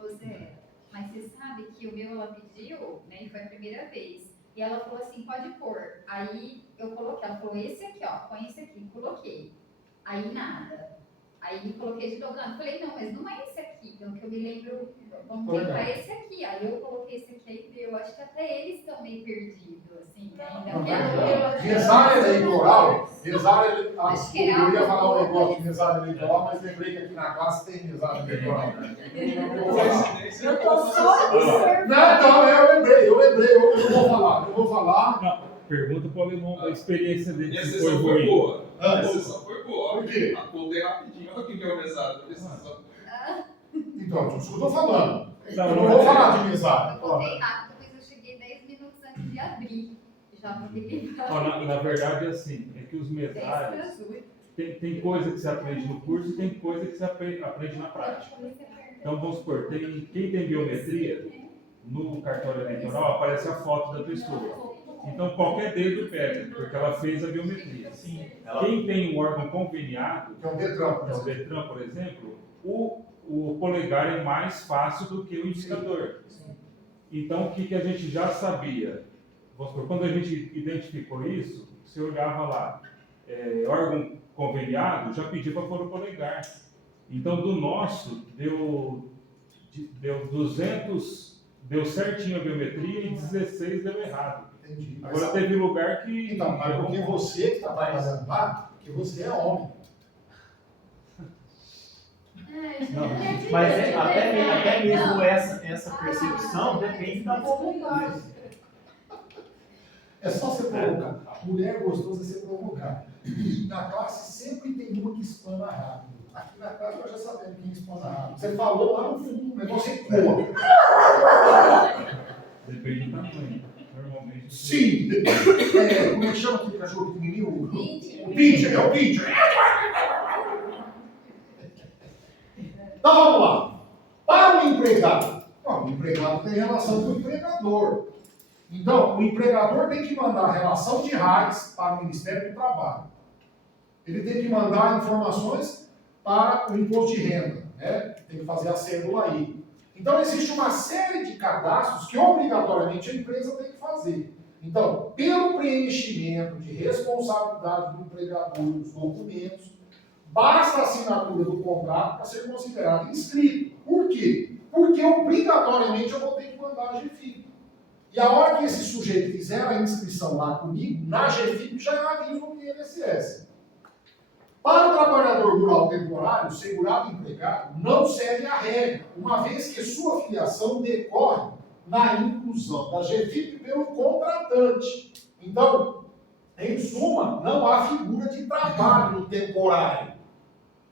Ô Zé, mas você sabe que o meu ela pediu, né, e foi a primeira vez. E ela falou assim, pode pôr. Aí eu coloquei, ela falou, esse aqui, ó, põe esse aqui, coloquei. Aí nada. Aí coloquei de novo, não, falei, não, mas não é esse aqui, pelo que eu me lembro, vamos tentar esse aqui. Aí eu coloquei esse aqui, e eu acho que até eles estão meio perdidos, assim, né? Mesário eleitoral, Acho que é eu ia falar um algo negócio de mesário eleitoral, mas lembrei que aqui na classe tem mesário eleitoral. Eu tô só observando. Não, então eu lembrei, eu vou falar. Não, pergunta para o alemão a experiência dele. Minha Se sessão foi foi ruim. boa. Ah, Minha sessão foi boa. Por quê? Acordei rapidinho. Olha que deu mesada, decisão. Então, isso que eu estou falando. Não, Eu não não vou é. falar de mesada. Eu contei rápido, mas eu cheguei 10 minutos antes de abrir. Já poderia Ó, na verdade, assim, é que os 10 para mesários, as 8. tem coisa que você aprende no curso e tem coisa que você aprende na prática. Então, vamos supor, quem tem biometria, no cartório eleitoral aparece a foto da pessoa. Então, qualquer dedo pega, porque ela fez a biometria. Sim. Quem tem um órgão conveniado, Que é um Detran, por que é o exemplo. Detran, por exemplo, o polegar é mais fácil do que o indicador. Então, o que a gente já sabia? Vamos supor, quando a gente identificou isso, você olhava lá, órgão conveniado, já pedia para pôr o polegar. Então, do nosso, deu 200, deu certinho a biometria e 16 deu errado. Entendi. Agora teve lugar que... Então, mas porque você que está trabalhando lá, porque você é homem. Mas até mesmo essa percepção depende da vontade. É só você provocar. Mulher gostosa é você provocar. E na classe sempre tem uma que espana rápido. Aqui na classe nós já sabemos quem espana rápido. Você falou lá no fundo, o negócio ecoa. Depende do tamanho. Normalmente... Sim! Como é que chama aquele cachorro pequenininho? O pincher, é o pincher. Então vamos lá. Para o empregado. O empregado tem relação com o empregador. Então, o empregador tem que mandar a relação de RAIS para o Ministério do Trabalho. Ele tem que mandar informações para o imposto de renda, né? Tem que fazer a cédula aí. Então, existe uma série de cadastros que obrigatoriamente a empresa tem que fazer. Então, pelo preenchimento de responsabilidade do empregador dos documentos, basta a assinatura do contrato para ser considerado inscrito. Por quê? Porque obrigatoriamente eu vou ter que mandar a GFIP. E a hora que esse sujeito fizer a inscrição lá comigo, na GFIP já é aviso no INSS. Para o trabalhador rural temporário, segurado e empregado, não segue a regra, uma vez que sua filiação decorre na inclusão da GFIP pelo contratante. Então, em suma, não há figura de trabalho no temporário.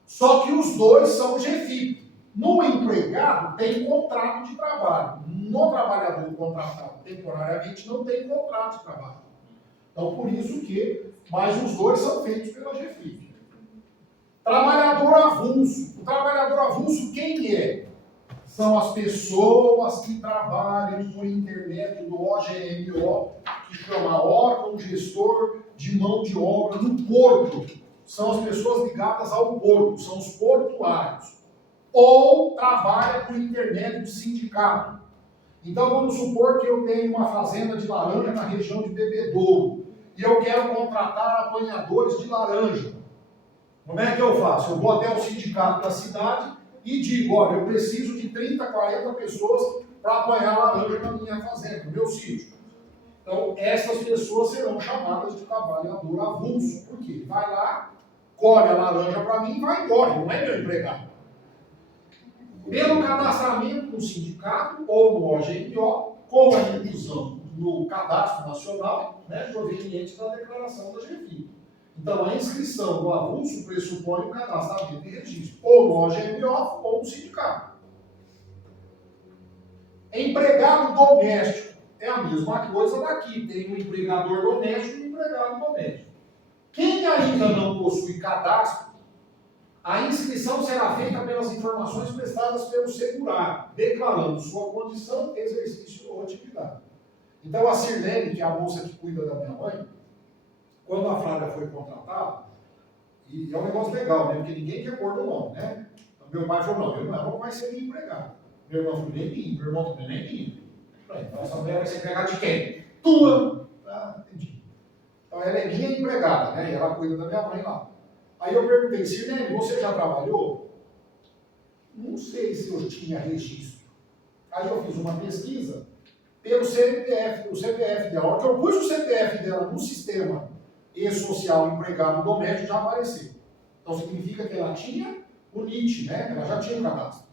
Só que os dois são GFIP. No empregado tem contrato de trabalho. No trabalhador contratado temporariamente não tem contrato de trabalho. Então, por isso que, mas os dois são feitos pela GFIP. Trabalhador avulso. O trabalhador avulso quem é? São as pessoas que trabalham por intermédio do OGMO, que chama órgão gestor de mão de obra no porto. São as pessoas ligadas ao porto, são os portuários. Ou trabalha por intermédio do sindicato. Então vamos supor que eu tenho uma fazenda de laranja na região de Bebedouro e eu quero contratar apanhadores de laranja. Como é que eu faço? Eu vou até o sindicato da cidade e digo, olha, eu preciso de 30, 40 pessoas para apanhar laranja na minha fazenda, no meu sítio. Então essas pessoas serão chamadas de trabalhador avulso. Por quê? Vai lá, colhe a laranja para mim e vai embora, não é meu empregado. Pelo cadastramento no sindicato ou no OGMO, com a inclusão no cadastro nacional, né, proveniente da declaração da GFIP. Então, a inscrição do avulso pressupõe o cadastramento e registro, ou no OGMO ou no sindicato. Empregado doméstico é a mesma coisa daqui. Tem um empregador doméstico e um empregado doméstico. Quem ainda não possui cadastro, a inscrição será feita pelas informações prestadas pelo segurado, declarando sua condição, exercício ou atividade. Então, a Sirlene, que é a moça que cuida da minha mãe, quando a Flávia foi contratada, e é um negócio legal, né? Porque ninguém quer pôr no nome, né? Então, meu pai falou, não, ela não vai ser minha empregada. Meu irmão falou, nem minha, meu irmão também nem minha. Então, essa mulher vai ser empregada de quem? Tua! Ah, entendi. Então, ela é minha empregada, né? E ela cuida da minha mãe lá. Aí eu perguntei, Sirlene, você já trabalhou? Não sei se eu tinha registro. Aí eu fiz uma pesquisa pelo CPF, o CPF dela. A hora que eu pus o CPF dela no sistema e-social empregado doméstico, já apareceu. Então significa que ela tinha o NIT, né? Ela já tinha o cadastro.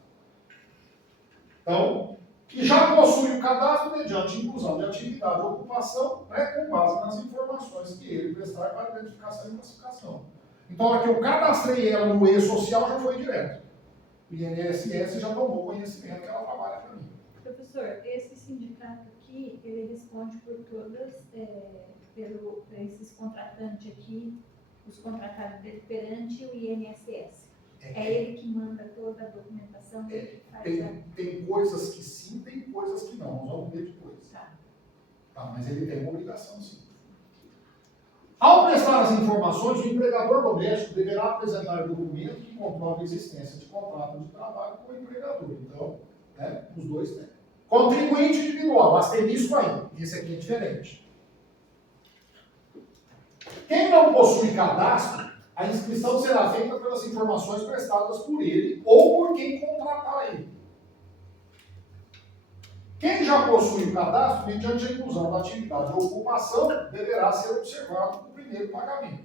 Então, que já possui o cadastro mediante inclusão de atividade ou ocupação, né, com base nas informações que ele prestar para identificação e classificação. Então, a hora que eu cadastrei ela no e-social, já foi direto. O INSS já tomou conhecimento que ela trabalha para mim. Professor, esse sindicato aqui, ele responde por todas, por esses contratantes aqui, os contratados dele perante o INSS. É ele que manda toda a documentação, ele que faz Tem coisas que sim, tem coisas que não. Nós vamos ver depois. Tá, mas ele tem uma obrigação, sim. Ao prestar as informações, o empregador doméstico deverá apresentar o documento que comprova a existência de contrato de trabalho com o empregador. Então, né, os dois têm. Contribuinte individual, asterisco aí. Esse aqui é diferente. Quem não possui cadastro, a inscrição será feita pelas informações prestadas por ele ou por quem contratar ele. Quem já possui o cadastro, mediante a inclusão da atividade ou ocupação, deverá ser observado no primeiro pagamento.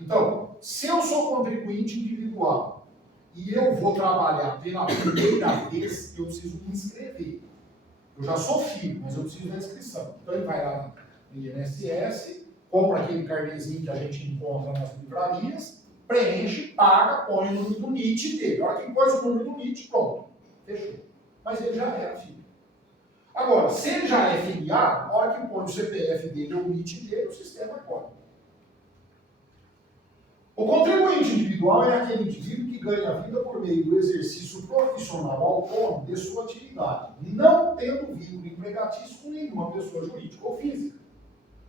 Então, se eu sou contribuinte individual e eu vou trabalhar pela primeira vez, eu preciso me inscrever. Eu já sou filho, mas eu preciso da inscrição. Então, ele vai lá no INSS, compra aquele carnezinho que a gente encontra nas livrarias, preenche, paga, põe o número do NIT dele. A hora que pôs o número do NIT, pronto, fechou. Mas ele já era filho. Agora, se ele já é filiado, a hora que põe o CPF dele ou o NIT dele, o sistema corre. O contribuinte individual é aquele indivíduo que ganha a vida por meio do exercício profissional autônomo de sua atividade, não tendo vínculo empregatício com nenhuma pessoa jurídica ou física.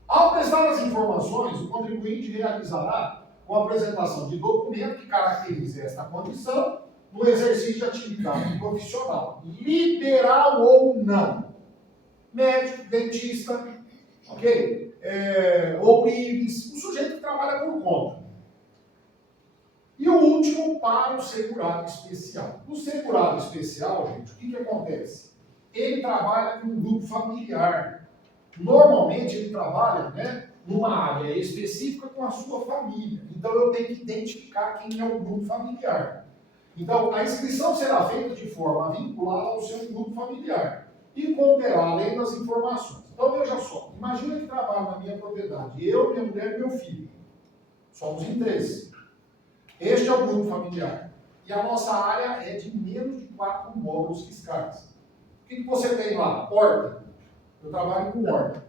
Ao prestar as informações, o contribuinte realizará com a apresentação de documento que caracterize esta condição no exercício de atividade profissional, liberal ou não. Médico, dentista, ok? Ou PIBs, o sujeito que trabalha por conta. E o último, para o segurado especial. O segurado especial, gente, o que acontece? Ele trabalha com um grupo familiar. Normalmente ele trabalha, né, numa área específica com a sua família. Então eu tenho que identificar quem é o grupo familiar. Então a inscrição será feita de forma a vinculá-la ao seu grupo familiar e conterá além das informações. Então veja só, imagina que trabalho na minha propriedade, eu, minha mulher e meu filho. Somos em 13. Este é o grupo familiar. E a nossa área é de menos de 4 módulos fiscais. O que você tem lá? Horta. Eu trabalho com horta.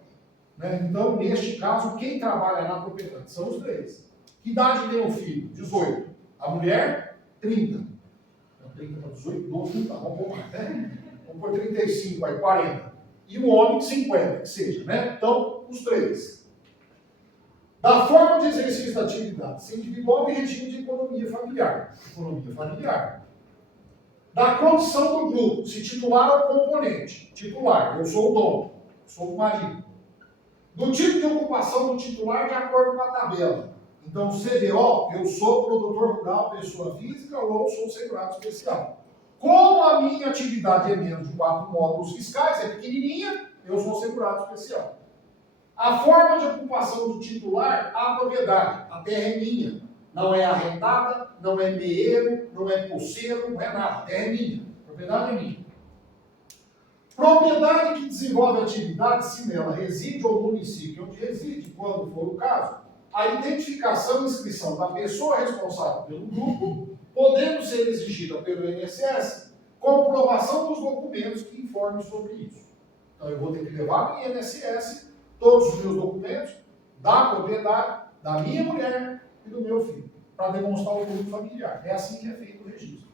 Né? Então, neste caso, quem trabalha na propriedade são os 3. Que idade tem o filho? 18. A mulher? 30. 30 para 18, 12 não dá, vamos pôr mais, né? Vamos pôr 35, aí 40. E o homem 50, que seja, né? Então, os 3. Da forma de exercício da atividade, se individual e regime de economia familiar. Economia familiar. Da condição do grupo, se titular ou componente. Titular, eu sou o dono, sou o marido. Do tipo de ocupação do titular de acordo com a tabela. Então, CBO, eu sou produtor rural, pessoa física, ou sou segurado especial. Como a minha atividade é menos de 4 módulos fiscais, é pequenininha, eu sou segurado especial. A forma de ocupação do titular, a propriedade. A terra é minha. Não é arrendada, não é meeiro, não é poceiro, não é nada. A terra é minha. A propriedade é minha. Propriedade que desenvolve atividade, se nela reside ou município onde reside, quando for o caso, a identificação e inscrição da pessoa responsável pelo grupo, podendo ser exigida pelo INSS, comprovação dos documentos que informem sobre isso. Então, eu vou ter que levar no INSS todos os meus documentos da propriedade, da minha mulher e do meu filho, para demonstrar o grupo familiar. É assim que é feito o registro.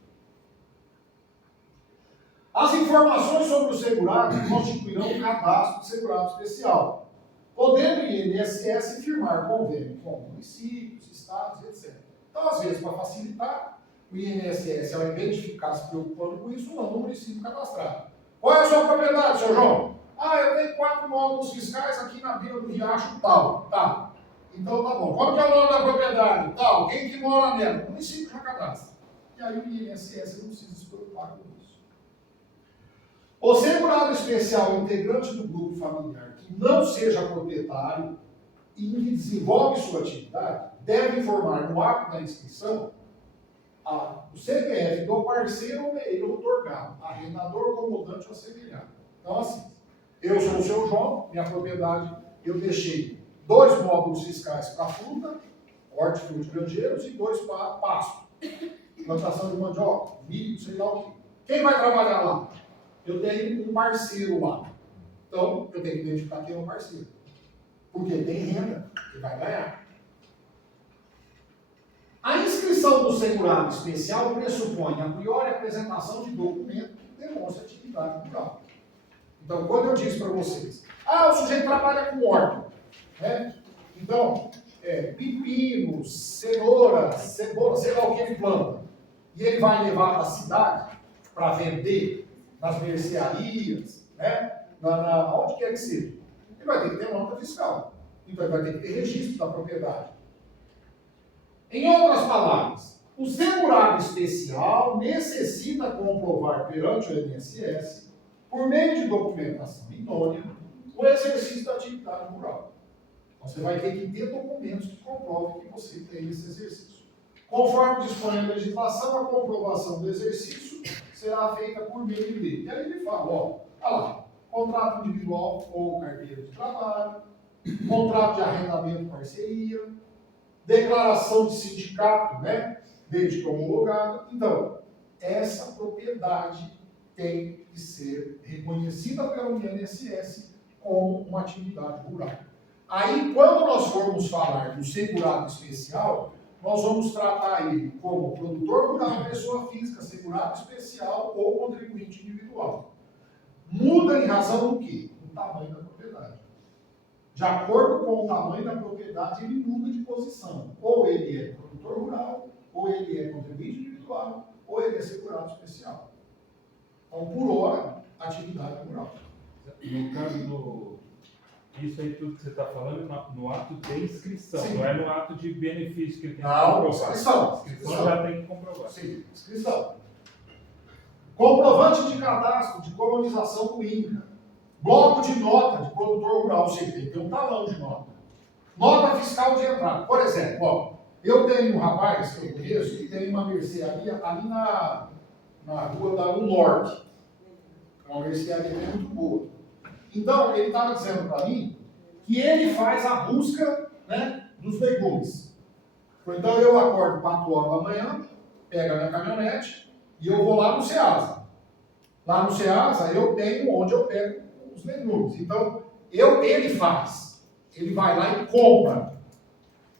As informações sobre o segurado constituirão um cadastro de segurado especial, podendo o INSS firmar convênio com municípios, estados, etc. Então, às vezes, para facilitar, o INSS, ao invés de ficar se preocupando com isso, manda o município cadastrar. Qual é a sua propriedade, seu João? Ah, eu tenho 4 módulos fiscais aqui na beira do riacho tal. Tá. Então tá bom. Qual que é o nome da propriedade? Tal. Quem que mora nela? O município já cadastra. E aí o INSS não precisa se preocupar com isso. O segurado especial integrante do grupo familiar que não seja proprietário e que desenvolve sua atividade deve informar no ato da inscrição o CPF do parceiro ou meio otorgado, arrendador, comodante ou assemelhado. Então assim, eu sou o seu João, minha propriedade, eu deixei 2 módulos fiscais para fruta, hortifruti granjeiros e 2 para pasto. Plantação de mandioca, milho, sei lá o quê. Quem vai trabalhar lá? Eu tenho um parceiro lá. Então, eu tenho que identificar quem é o parceiro. Porque tem renda que vai ganhar. A inscrição do segurado especial pressupõe a priori apresentação de documento que demonstra atividade rural. Então, quando eu disse para vocês, o sujeito trabalha com horta, né? Então, pepino, cenoura, cebola, sei lá o que ele planta, e ele vai levar para a cidade para vender nas mercearias, né? Onde quer que seja. Ele vai ter que ter nota fiscal. Então, ele vai ter que ter registro da propriedade. Em outras palavras, o segurado especial necessita comprovar perante o INSS, por meio de documentação idônea, o exercício da atividade rural. Você vai ter que ter documentos que comprovem que você tem esse exercício. Conforme dispõe a legislação, a comprovação do exercício será feita por meio de lei. E aí ele fala, olha lá, contrato individual ou carteira de trabalho, contrato de arrendamento parceria, declaração de sindicato, né, desde que homologada. Então, essa propriedade tem que ser reconhecida pelo INSS como uma atividade rural. Aí, quando nós formos falar do segurado especial, nós vamos tratar ele como produtor rural, pessoa física, segurado especial ou contribuinte individual. Muda em razão do quê? Do tamanho da propriedade. De acordo com o tamanho da propriedade, ele muda de posição. Ou ele é produtor rural, ou ele é contribuinte individual, ou ele é segurado especial. Então, por hora, atividade rural. No caso isso aí tudo que você está falando no ato de inscrição, Sim. não é no ato de benefício que ele tem que Não, comprovar. Inscrição já tem que comprovar. Sim, inscrição. Comprovante de cadastro de colonização do INCA. Bloco de nota de produtor rural, ou seja, tem que ter um talão de nota. Nota fiscal de entrada. Por exemplo, eu tenho um rapaz que eu conheço que tem uma mercearia ali na rua da Norte. É uma mercearia muito boa. Então, ele estava dizendo para mim que ele faz a busca, né, dos legumes. Então, eu acordo 4 horas da manhã, pego a minha caminhonete e eu vou lá no Ceasa. Lá no Ceasa, eu tenho onde eu pego os legumes. Então, ele faz. Ele vai lá e compra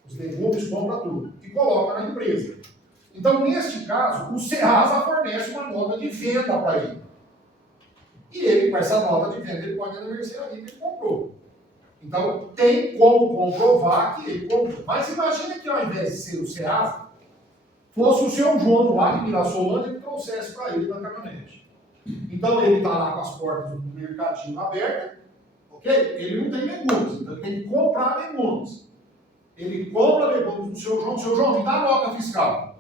os legumes, compra tudo. E coloca na empresa. Então, neste caso, o Ceasa fornece uma nota de venda para ele. E ele, com essa nota de venda, ele pode ir na mercearia que ele comprou. Então, tem como comprovar que ele comprou. Mas imagina que ao invés de ser o Ceasa, fosse o seu João lá de Mirassolândia que trouxesse para ele na caminhonete. Então, ele está lá com as portas do mercadinho abertas, ok? Ele não tem legumes, então ele tem que comprar legumes. Ele compra legumes do seu João, me dá a nota fiscal.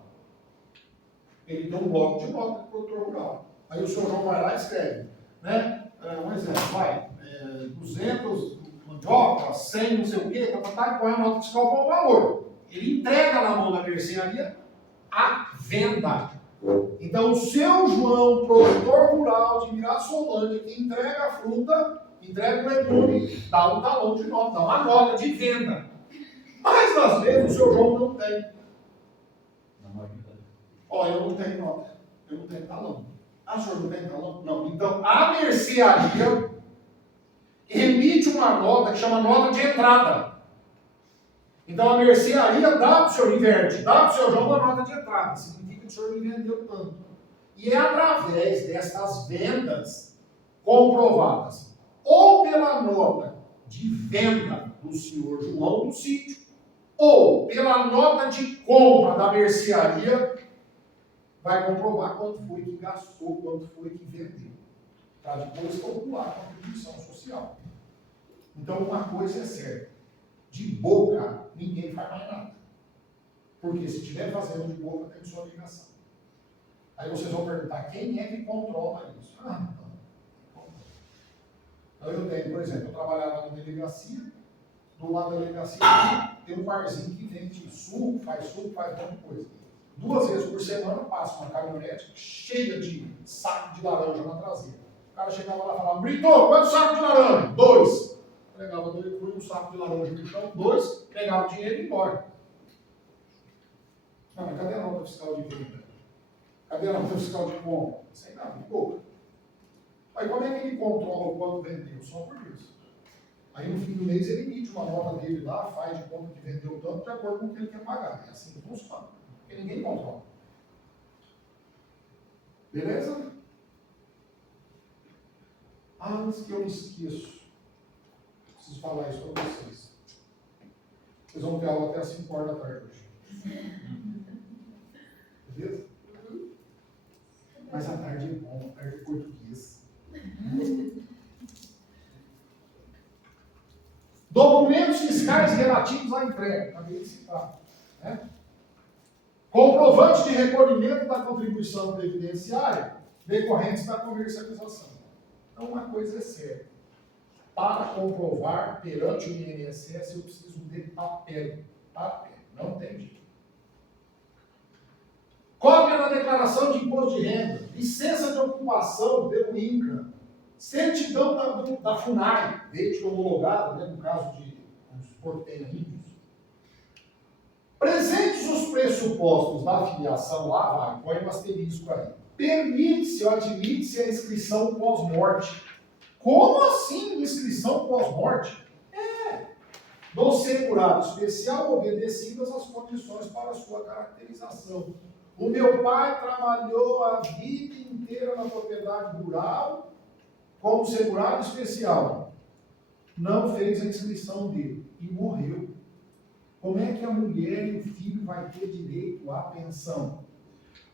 Ele tem um bloco de nota do produtor rural. Aí o seu João vai lá e escreve, né? Um exemplo, 200 mandioca, 100 não sei o quê, e põe a nota fiscal com o valor. Ele entrega na mão da mercearia a venda. Então, o seu João, produtor rural de Mirassolândia, que entrega a fruta, entrega o legume, dá um talão de nota, dá uma nota de venda. Mas, às vezes, o seu João não tem. Eu não tenho nota, eu não tenho talão. O senhor não tem talão? Não. Então, a mercearia emite uma nota que chama nota de entrada. Então, a mercearia dá para o senhor, inverte, dá para o seu João uma nota de entrada. Significa que o senhor me vendeu tanto. E é através destas vendas comprovadas, ou pela nota de venda do senhor João do sítio, ou pela nota de compra da mercearia, vai comprovar quanto foi que gastou, quanto foi que vendeu. Para depois calcular a contribuição social. Então, uma coisa é certa. De boca, ninguém faz mais nada. Porque se estiver fazendo de boca, tem sua obrigação. Aí vocês vão perguntar, quem é que controla isso? Então, eu tenho, por exemplo, eu trabalhava na delegacia, do lado da delegacia tem um barzinho que vende suco, faz um monte de coisa. 2 vezes por semana passa uma caminhonete cheia de saco de laranja na traseira. O cara chegava lá e falava, Brito, quantos sacos de laranja? 2. Pegava 2, põe um saco de laranja no chão, 2, pegava o dinheiro e ia embora. Não, mas cadê a nota fiscal de venda? Cadê a nota fiscal de compra? Sem nada, de boca. Aí como é que ele controla o quanto vendeu? Só por isso. Aí no fim do mês ele emite uma nota dele lá, faz de conta que vendeu tanto de acordo com o que ele quer pagar. É assim que funciona. Porque ninguém controla. Beleza? Ah, antes que eu me esqueço. Preciso falar isso para vocês. Vocês vão ter aula até às 5 horas da tarde hoje. Beleza? Mas a tarde é bom, a tarde é português. Documentos fiscais relativos à entrega. Acabei de citar. Né? Comprovante de recolhimento da contribuição previdenciária decorrentes da comercialização. Então, uma coisa é certa. Para comprovar perante o INSS, eu preciso de papel. Papel. Não tem jeito. Cópia da declaração de imposto de renda. Licença de ocupação pelo INCRA. Certidão da FUNAI, veículo homologado, né, no caso de porteiros. Presentes os pressupostos da filiação, lá vai, põe um asterisco aí. Permite-se ou admite-se a inscrição pós-morte. Como assim inscrição pós-morte? Do segurado especial, obedecidas as condições para a sua caracterização. O meu pai trabalhou a vida inteira na propriedade rural como segurado especial. Não fez a inscrição dele e morreu. Como é que a mulher e o filho vai ter direito à pensão?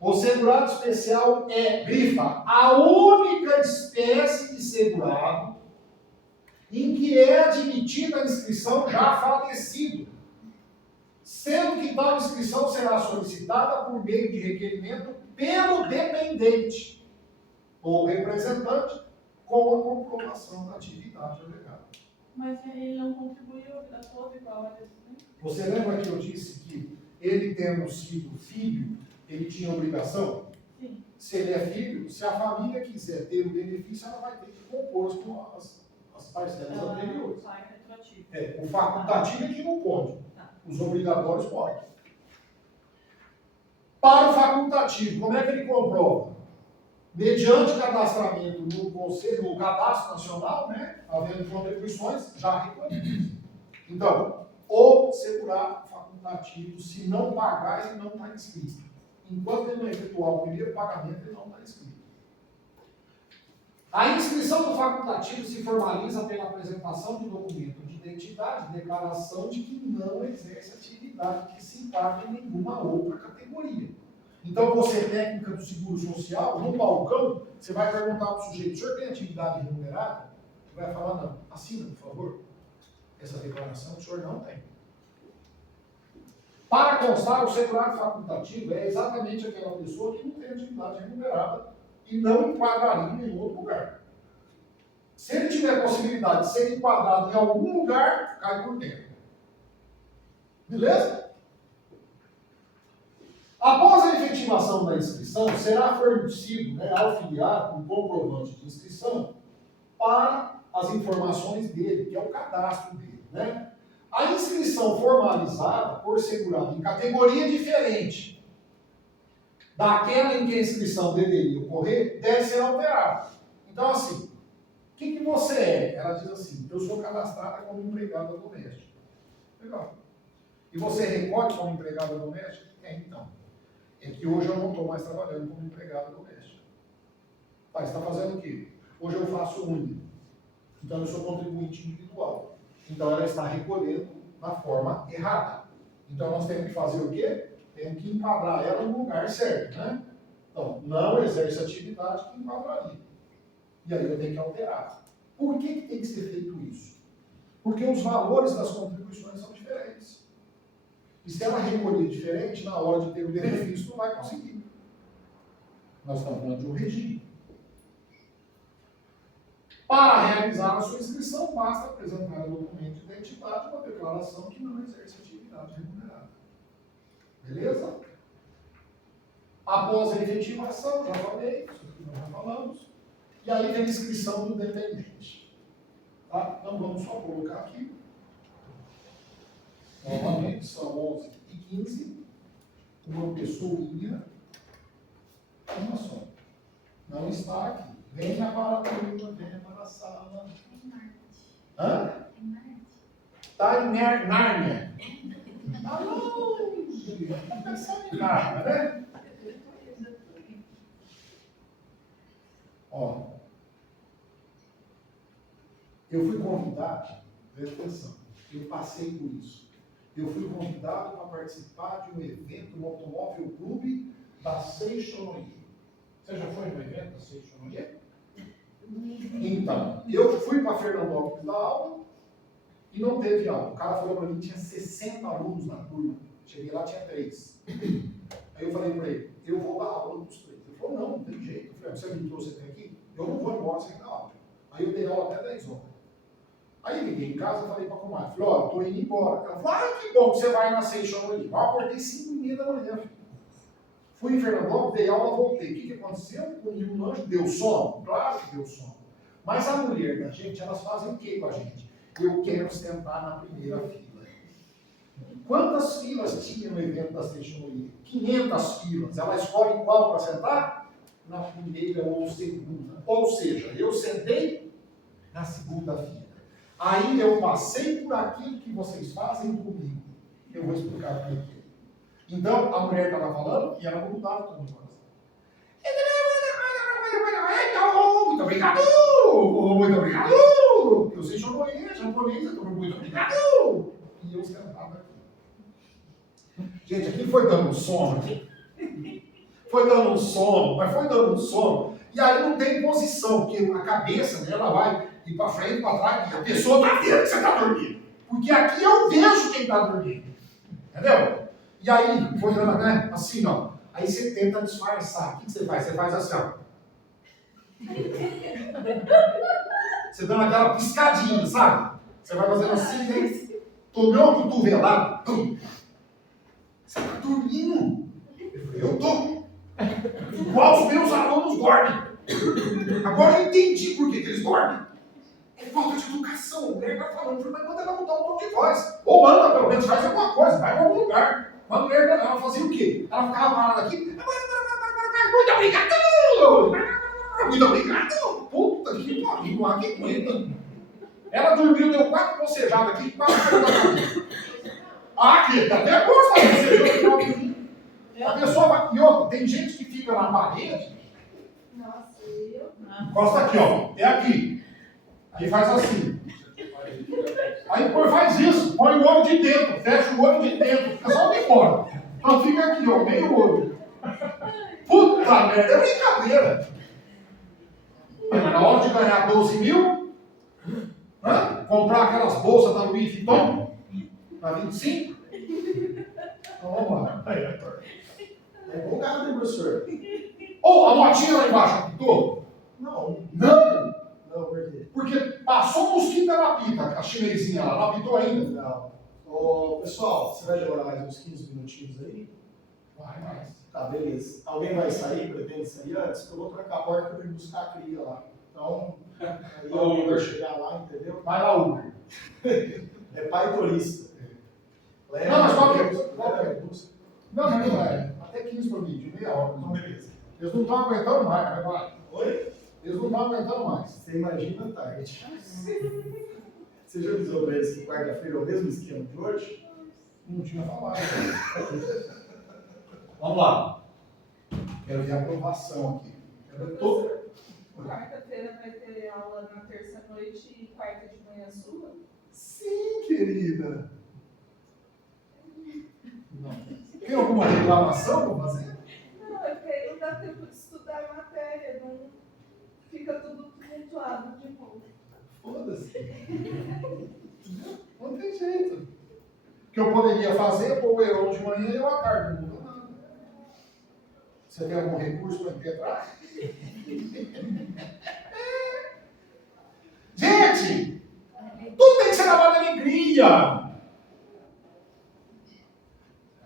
O segurado especial é, grifa, a única espécie de segurado em que é admitida a inscrição já falecido, sendo que tal inscrição será solicitada por meio de requerimento pelo dependente ou representante com a comprovação da atividade alegada. Mas ele não contribuiu a vida toda igual a esse, né? Você lembra que eu disse que ele tendo sido filho, ele tinha obrigação? Sim. Se ele é filho, se a família quiser ter o benefício, ela vai ter que compor com as parcelas anteriores. Sai retroativo. O facultativo é que não pode. Os obrigatórios podem. Para o facultativo, como é que ele comprova? Mediante cadastramento no Conselho, no Cadastro Nacional, né, havendo contribuições já recolhidas. Então, o segurado facultativo, se não pagar, ele não está inscrito. Enquanto ele não efetuar o primeiro pagamento, ele não está inscrito. A inscrição do facultativo se formaliza pela apresentação de documento de identidade, declaração de que não exerce atividade que se enquadre em nenhuma outra categoria. Então, você, técnica do Seguro Social, no balcão, você vai perguntar para o sujeito: o senhor tem atividade remunerada? Ele vai falar: não. Assina, por favor, essa declaração, o senhor não tem. Para constar, o segurado facultativo é exatamente aquela pessoa que não tem atividade remunerada e não enquadraria em nenhum outro lugar. Se ele tiver possibilidade de ser enquadrado em algum lugar, cai por dentro. Beleza? Após a efetivação da inscrição, será fornecido, ao filiado um comprovante de inscrição para as informações dele, que é o cadastro dele. Né? A inscrição formalizada por segurado em categoria diferente daquela em que a inscrição deveria ocorrer, deve ser alterada. Então, assim, o que você é? Ela diz assim: eu sou cadastrada como empregada doméstica. Legal. E você recolhe como empregada doméstica? Então. É que hoje eu não estou mais trabalhando como empregada doméstica. Tá, você está fazendo o quê? Hoje eu faço unha. Então eu sou contribuinte individual. Então ela está recolhendo da forma errada. Então nós temos que fazer o quê? Temos que enquadrar ela no lugar certo, né? Então, não exerce atividade que enquadraria. E aí eu tenho que alterar. Por que tem que ser feito isso? Porque os valores das contribuições são diferentes. E se ela recolher diferente, na hora de ter o benefício, não vai conseguir. Nós estamos falando de um regime. Para realizar a sua inscrição, basta apresentar um documento de identidade, uma declaração que não exerce atividade remunerada. Beleza? Após a efetivação, já falei, isso aqui nós já falamos, e aí vem a inscrição do dependente. Tá? Então vamos só colocar aqui. Novamente, são 11h15. uma pessoinha, uma só. Não está aqui. Venha para a turma, venha para a sala. Hã? Está em Nárnia. Está longe. Está pensando em Nárnia, né? Ó, eu fui convidado, presta atenção, eu passei por isso. Eu fui convidado para participar de um evento no Automóvel Clube da Seixonoye. Você já foi no evento da Seixonoye? Então, eu fui para Fernandópolis dar aula e não teve aula. O cara falou para mim que tinha 60 alunos na turma. Cheguei lá, tinha 3. Aí eu falei para ele, eu vou dar aula dos 3. Ele falou, não tem jeito. Eu falei, você me trouxe até aqui? Eu não vou embora sem dar aula. Aí eu dei aula até 10 horas. Aí liguei em casa e falei para a comadre, falei, ó, estou indo embora. Ela falou, ah, que bom que você vai na Seixonoye. Eu acordei 5h30 da manhã, filho. Fui em Fernandópolis, dei aula, voltei. O que aconteceu? Comi um lanche, deu sono? Claro que deu sono. Mas a mulher da gente, elas fazem o que com a gente? Eu quero sentar na primeira fila. Quantas filas tinha no evento da Seixonoye? 500 filas. Ela escolhe qual para sentar? Na primeira ou segunda. Ou seja, eu sentei na segunda fila. Aí eu passei por aquilo que vocês fazem comigo. Eu vou explicar por quê. Então, a mulher estava falando e ela não mudava todo o coração. Muito obrigado! Muito obrigado! Eu sei japonês, muito obrigado! E eu sentava aqui. Gente, aqui foi dando um sono. Foi dando um sono, mas foi dando um sono. E aí não tem posição, porque a cabeça dela vai ir para frente, para trás, e a pessoa está vendo que você está dormindo. Porque aqui eu vejo quem está dormindo. Entendeu? E aí, foi dando, né? Assim, ó. Aí você tenta disfarçar. O que você faz? Você faz assim, ó. Você dá aquela piscadinha, sabe? Você vai fazendo assim, né? Tomei uma cotovelada. Você está dormindo? Eu falei, eu tô. Igual os meus alunos dormem. Agora eu entendi por que eles dormem. É falta de educação. O mulher está falando, mas manda ela mudar o tom de voz. Ou manda, pelo menos, faz alguma coisa, vai para algum lugar. A mulher, ela fazia o quê? Ela ficava parada aqui. Muito obrigado! Muito obrigado! Puta que pariu, não aguenta. Ela dormiu, deu 4 bocejadas aqui, 4 bocejadas. Ah, que até gosta de bocejar. A pessoa vai. E outra, tem gente que fica na parede. Nossa, eu. Encosta aqui, ó. É aqui. Aí faz assim. Aí depois faz isso. Põe o olho de dentro. Fecha o olho de dentro. Fica só de fora. Então fica aqui, ó. Meio olho. Puta merda. É brincadeira. Mas na hora de ganhar 12 mil, comprar aquelas bolsas da Louis Vuitton, para 25. Então vamos lá. É bom carro, né, professor? Ou a motinha lá embaixo apitou? Não. Não! Não, por quê? Porque passou um mosquito na pita, a chinesinha lá, não apitou ainda. Não. Ô, pessoal, você vai demorar mais uns 15 minutinhos aí? Vai mais. Tá, beleza. Alguém vai sair, pretende sair antes? Eu vou trancar a porta para eu ir buscar a cria lá. Então, aí alguém vai chegar lá, entendeu? Vai lá, Uber. É pai turista. Leva, Não, mas qual que é? leva, busca. Não, mas não é. Até 15 por vídeo, meia hora. Então, beleza. Eles não estão aguentando mais, vai. Oi? Eles não estão aguentando mais. Você imagina a tarde. Você já avisou para eles que quarta-feira é o mesmo esquema de hoje? Não tinha falado. Vamos lá. Quero ver a aprovação aqui. Quero ver todo. Quarta-feira vai ter aula na terça-noite e quarta de manhã sua? Sim, querida. Não. Tem alguma reclamação para fazer? Não, é porque aí não dá tempo de estudar a matéria, não fica tudo tumultuado de novo. Foda-se. Não tem jeito. O que eu poderia fazer, ou eu de manhã e eu à tarde, não muda nada. Você tem algum recurso para impetrar? Gente! Tudo tem que ser levado à alegria!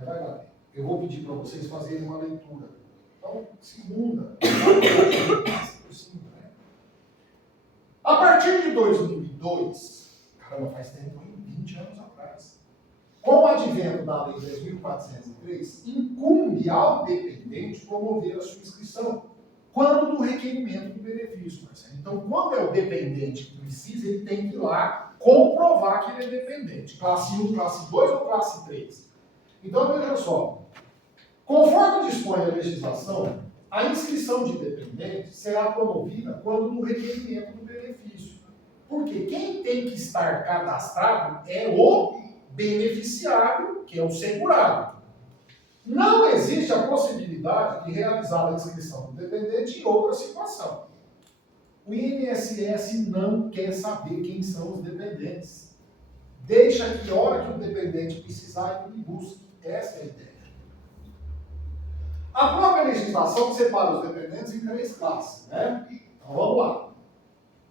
Vai lá. Eu vou pedir para vocês fazerem uma leitura. Então, segunda. A partir de 2002, caramba, faz tempo, hein? 20 anos atrás, com a advento da Lei 10.403, incumbe ao dependente promover a sua inscrição, quando do requerimento do benefício, Marcelo. Então, quando é o dependente que precisa, ele tem que ir lá comprovar que ele é dependente. Classe 1, classe 2 ou classe 3. Então, veja só. Conforme dispõe a legislação, a inscrição de dependente será promovida quando do requerimento do benefício. Porque quem tem que estar cadastrado é o beneficiário, que é o segurado. Não existe a possibilidade de realizar a inscrição do dependente em outra situação. O INSS não quer saber quem são os dependentes. Deixa que a hora que o dependente precisar, ele busque. Essa é a ideia. A própria legislação separa os dependentes em 3 classes, né? Então vamos lá.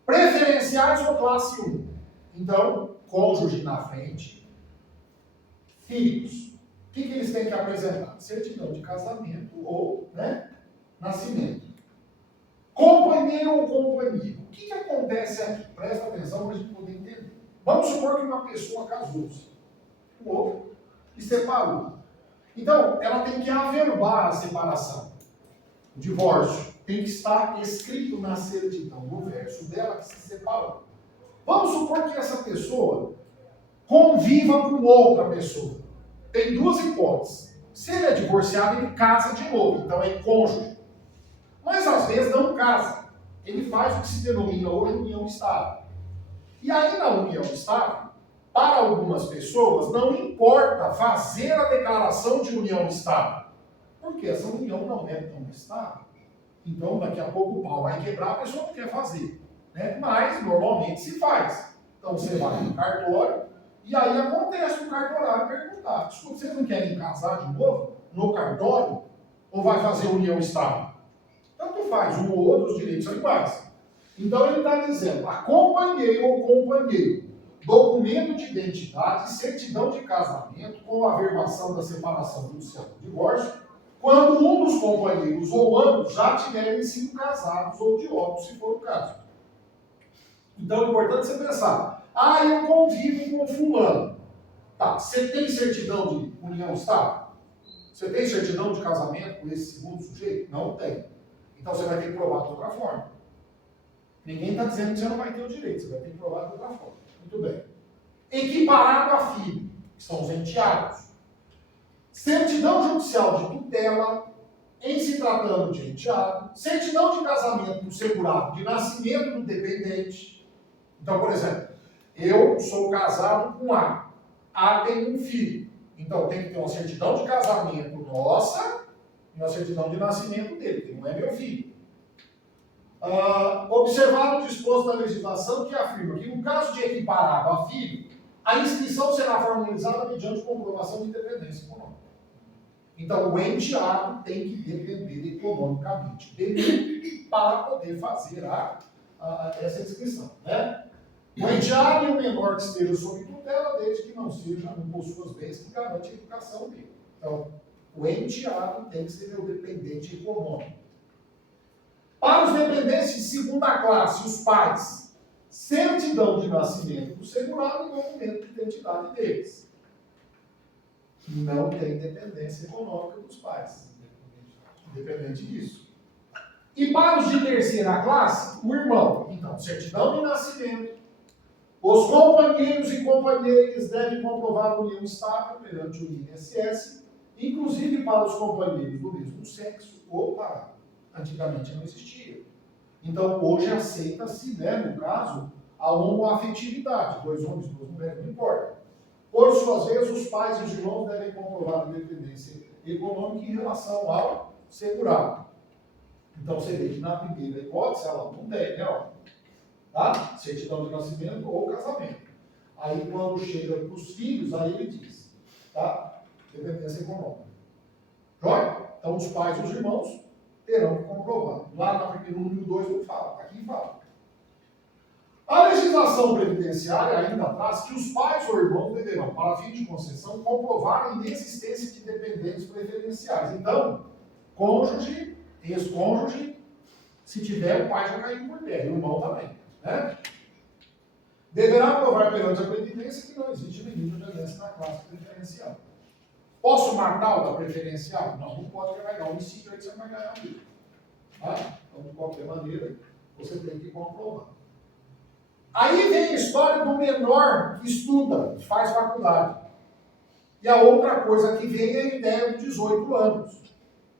Preferenciais ou classe 1. Então, cônjuge na frente, filhos. O que eles têm que apresentar? Certidão de casamento ou, né, nascimento. Companheiro ou companhia. O que acontece aqui? Presta atenção para a gente poder entender. Vamos supor que uma pessoa casou-se, o outro, e separou. Então, ela tem que averbar a separação. O divórcio tem que estar escrito na certidão, no verso dela que se separou. Vamos supor que essa pessoa conviva com outra pessoa. Tem 2 hipóteses. Se ele é divorciado, ele casa de novo, então é cônjuge. Mas às vezes não casa. Ele faz o que se denomina hoje união estável. E aí na união estável, para algumas pessoas, não importa fazer a declaração de união estável. Porque essa união não é tão estável. Então daqui a pouco o pau vai quebrar, a pessoa não quer fazer. Né? Mas normalmente se faz. Então você vai no cartório, e aí acontece o cartorário perguntar: escuta, vocês não querem casar de novo no cartório? Ou vai fazer união estável? Tanto faz, um ou outro, os direitos são iguais. Então ele está dizendo: acompanhei ou companheiro, documento de identidade, certidão de casamento com a averbação da separação judicial do divórcio, quando um dos companheiros ou ambos já tiverem sido casados ou de óbito, se for o caso. Então é importante você pensar: eu convivo com fulano. Tá, você tem certidão de união estável? Você tem certidão de casamento com esse segundo sujeito? Não tem. Então você vai ter que provar de outra forma. Ninguém está dizendo que você não vai ter o direito, você vai ter que provar de outra forma. Muito bem. Equiparado a filho, que são os enteados. Certidão judicial de tutela, em se tratando de enteado. Certidão de casamento do segurado, de nascimento do dependente. Então, por exemplo, eu sou casado com A. A tem um filho. Então tem que ter uma certidão de casamento nossa e uma certidão de nascimento dele, que não é meu filho. Observado o disposto da legislação que afirma que, no caso de equiparado a filho, a inscrição será formalizada mediante comprovação de dependência econômica. Então, o enteado tem que depender economicamente dele para poder fazer essa inscrição, né? O enteado e o menor que esteja sob tutela, desde que não possua os bens que garante a educação dele. Então, o enteado tem que ser o dependente econômico. Para os dependentes de segunda classe, os pais, certidão de nascimento do segurado e documento de identidade deles. Não tem dependência econômica dos pais. Independente disso. E para os de terceira classe, o irmão. Então, certidão de nascimento. Os companheiros e companheiras devem comprovar a união estável perante o INSS, inclusive para os companheiros do mesmo sexo ou para. Antigamente não existia. Então, hoje aceita-se, né, no caso, a homoafetividade. 2 homens, 2 mulheres, não importa. Por suas vezes, os pais e os irmãos devem comprovar a independência econômica em relação ao segurado. Então, você vê que na primeira hipótese, ela não tem, né? Ó, tá? Certidão de nascimento ou casamento. Aí, quando chega para os filhos, aí ele diz, tá? Dependência econômica. Joia? Então, os pais e os irmãos terão que comprovar. Lá na primeira, no número 2 não fala, aqui fala. A legislação previdenciária ainda traz que os pais ou irmãos deverão, para fim de concessão, comprovar a inexistência de dependentes preferenciais. Então, cônjuge, ex-cônjuge, se tiver, o pai já caiu por terra, e o irmão também. Né? Deverá provar perante a Previdência que não existe limite de aliança na classe preferencial. Posso matar o da preferencial? Não, não pode, vai ganhar. O homicídio aí que você vai ganhar mesmo. Tá? Então, de qualquer maneira, você tem que comprovar. Aí vem a história do menor que estuda, que faz faculdade. E a outra coisa que vem é a ideia de 18 anos.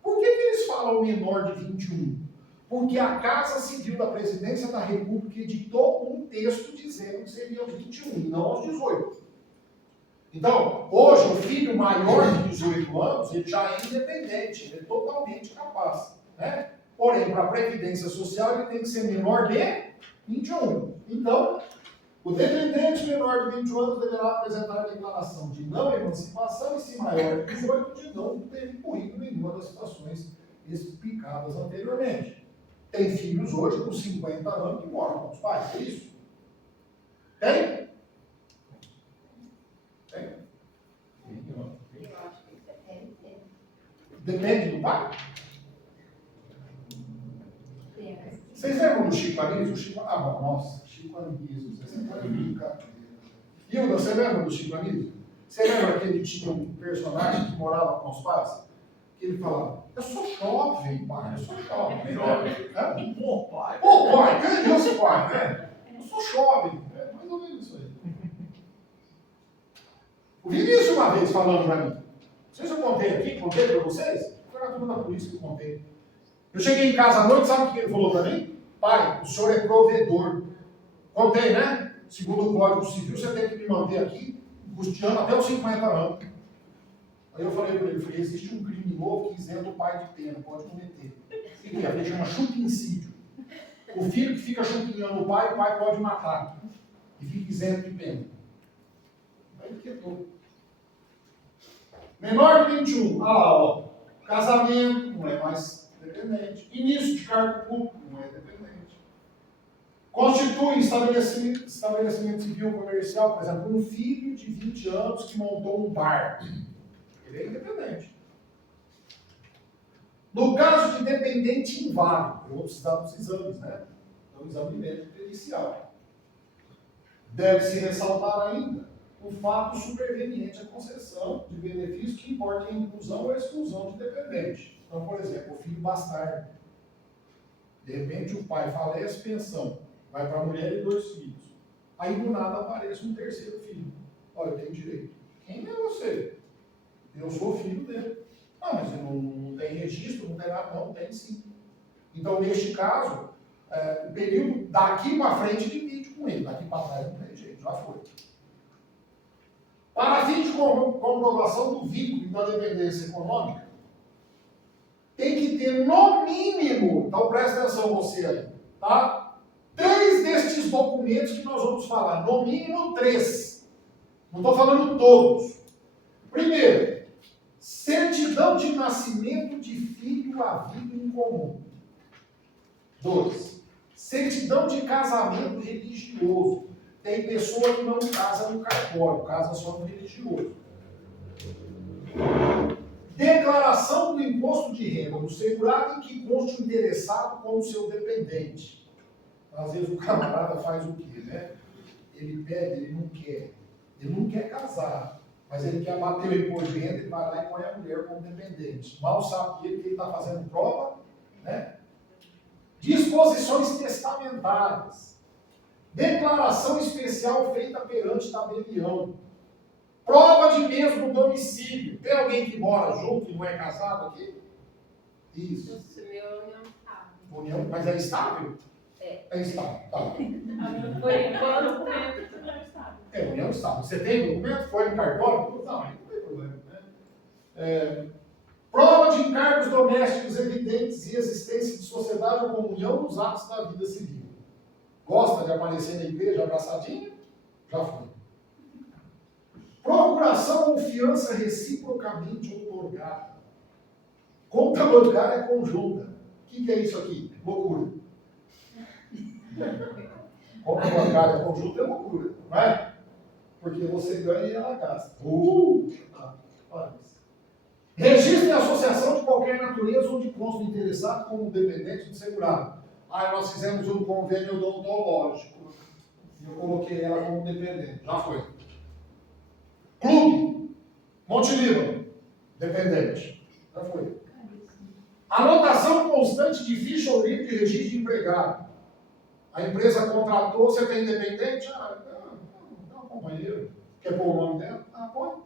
Por que eles falam menor de 21? Porque a Casa Civil da Presidência da República editou um texto dizendo que seria aos 21, e não aos 18. Então, hoje, o filho maior de 18 anos, ele já é independente, ele é totalmente capaz. Né? Porém, para a Previdência Social, ele tem que ser menor de 21. Então, o dependente menor de 21 anos deverá apresentar a declaração de não emancipação e, se maior de 18, de não ter incluído nenhuma das situações explicadas anteriormente. Tem filhos hoje com 50 anos que moram com os pais, é isso? Tem? Tem? Eu acho que tem. Depende do pai? Tem. Vocês lembram do Chico Anísio? Ah, bom, nossa, Chico Anísio, vocês estão de brincadeira. Hilda, você lembra do Chico Anísio? Você lembra que ele tinha um personagem que morava com os pais? Que ele falava, eu sou jovem, pai, eu sou jovem. Jovem. Pô, pai. Ô, pai, que é isso, pai? Né? Eu sou jovem. É mais ou menos isso aí. O Vinícius uma vez falando para mim. Não sei se eu contei para vocês? Foi na turma da polícia que eu contei. Eu cheguei em casa à noite, sabe o que ele falou para mim? Pai, o senhor é provedor. Contei, né? Segundo o Código Civil, você tem que me manter aqui, custeando até os 50 anos. Aí eu falei para ele, existe um crime novo que isenta o pai de pena, pode cometer. O que é? Ele chama chupincídio. O filho que fica chupinhando o pai pode matar. E fica isento de pena. Aí ele quebrou. Menor de 21, ah lá, ó. Casamento, não é mais dependente. Início de cargo público, não é dependente. Constitui estabelecimento civil comercial, por exemplo, um filho de 20 anos que montou um bar. Ele é independente. No caso de dependente inválido, eu vou precisar dos exames, né? Então, exame médico pericial. Deve-se ressaltar ainda o fato superveniente à concessão de benefícios que importem a inclusão ou a exclusão de dependente. Então, por exemplo, o filho bastardo. De repente, o pai falece, pensão, vai para a mulher e 2 filhos. Aí, do nada, aparece um terceiro filho. Olha, eu tenho direito. Quem é você? Eu sou filho dele. Ah, mas não tem registro, não tem nada. Não, tem sim. Então, neste caso, o período daqui para frente divide com ele. Daqui para trás não tem jeito, já foi. Para fim de comprovação do vínculo da dependência econômica, tem que ter no mínimo, então presta atenção você aí, tá? 3 destes documentos que nós vamos falar, no mínimo 3. Não estou falando todos. Primeiro, certidão de nascimento de filho havido em comum. 2, certidão de casamento religioso. Tem pessoa que não casa no cartório, casa só no religioso. Declaração do imposto de renda do segurado em que conste o interessado como seu dependente. Às vezes o camarada faz o quê, né? Ele pede, ele não quer casar, mas ele quer bater o imposto de renda e vai lá e põe a mulher como dependente. Mal sabe ele que ele está fazendo prova, né? Disposições testamentárias. Declaração especial feita perante tabelião. Prova de mesmo domicílio. Tem alguém que mora junto e não é casado aqui? Isso. União, mas é estável? É estável, tá. Por enquanto, o documento não é estável. É união estável. Você tem documento? Foi no cartório? Não, aí não tem problema, né? Prova de encargos domésticos evidentes e existência de sociedade ou comunhão nos atos da vida civil. Gosta de aparecer na igreja abraçadinho? Já foi. Procuração ou fiança reciprocamente outorgada. Conta bancária conjunta. O que é isso aqui? Loucura. Conta bancária conjunta é loucura, não é? Porque você ganha e ela gasta. Registro em associação de qualquer natureza onde consta interessado como dependente do segurado. Nós fizemos um convênio odontológico. Eu coloquei ela como dependente. Já foi. Monte Líbano, dependente. Já foi. Anotação constante de ficha ou livro de registro de empregado. A empresa contratou, você tem independente? Não, companheiro. Quer pôr o nome dela? Põe.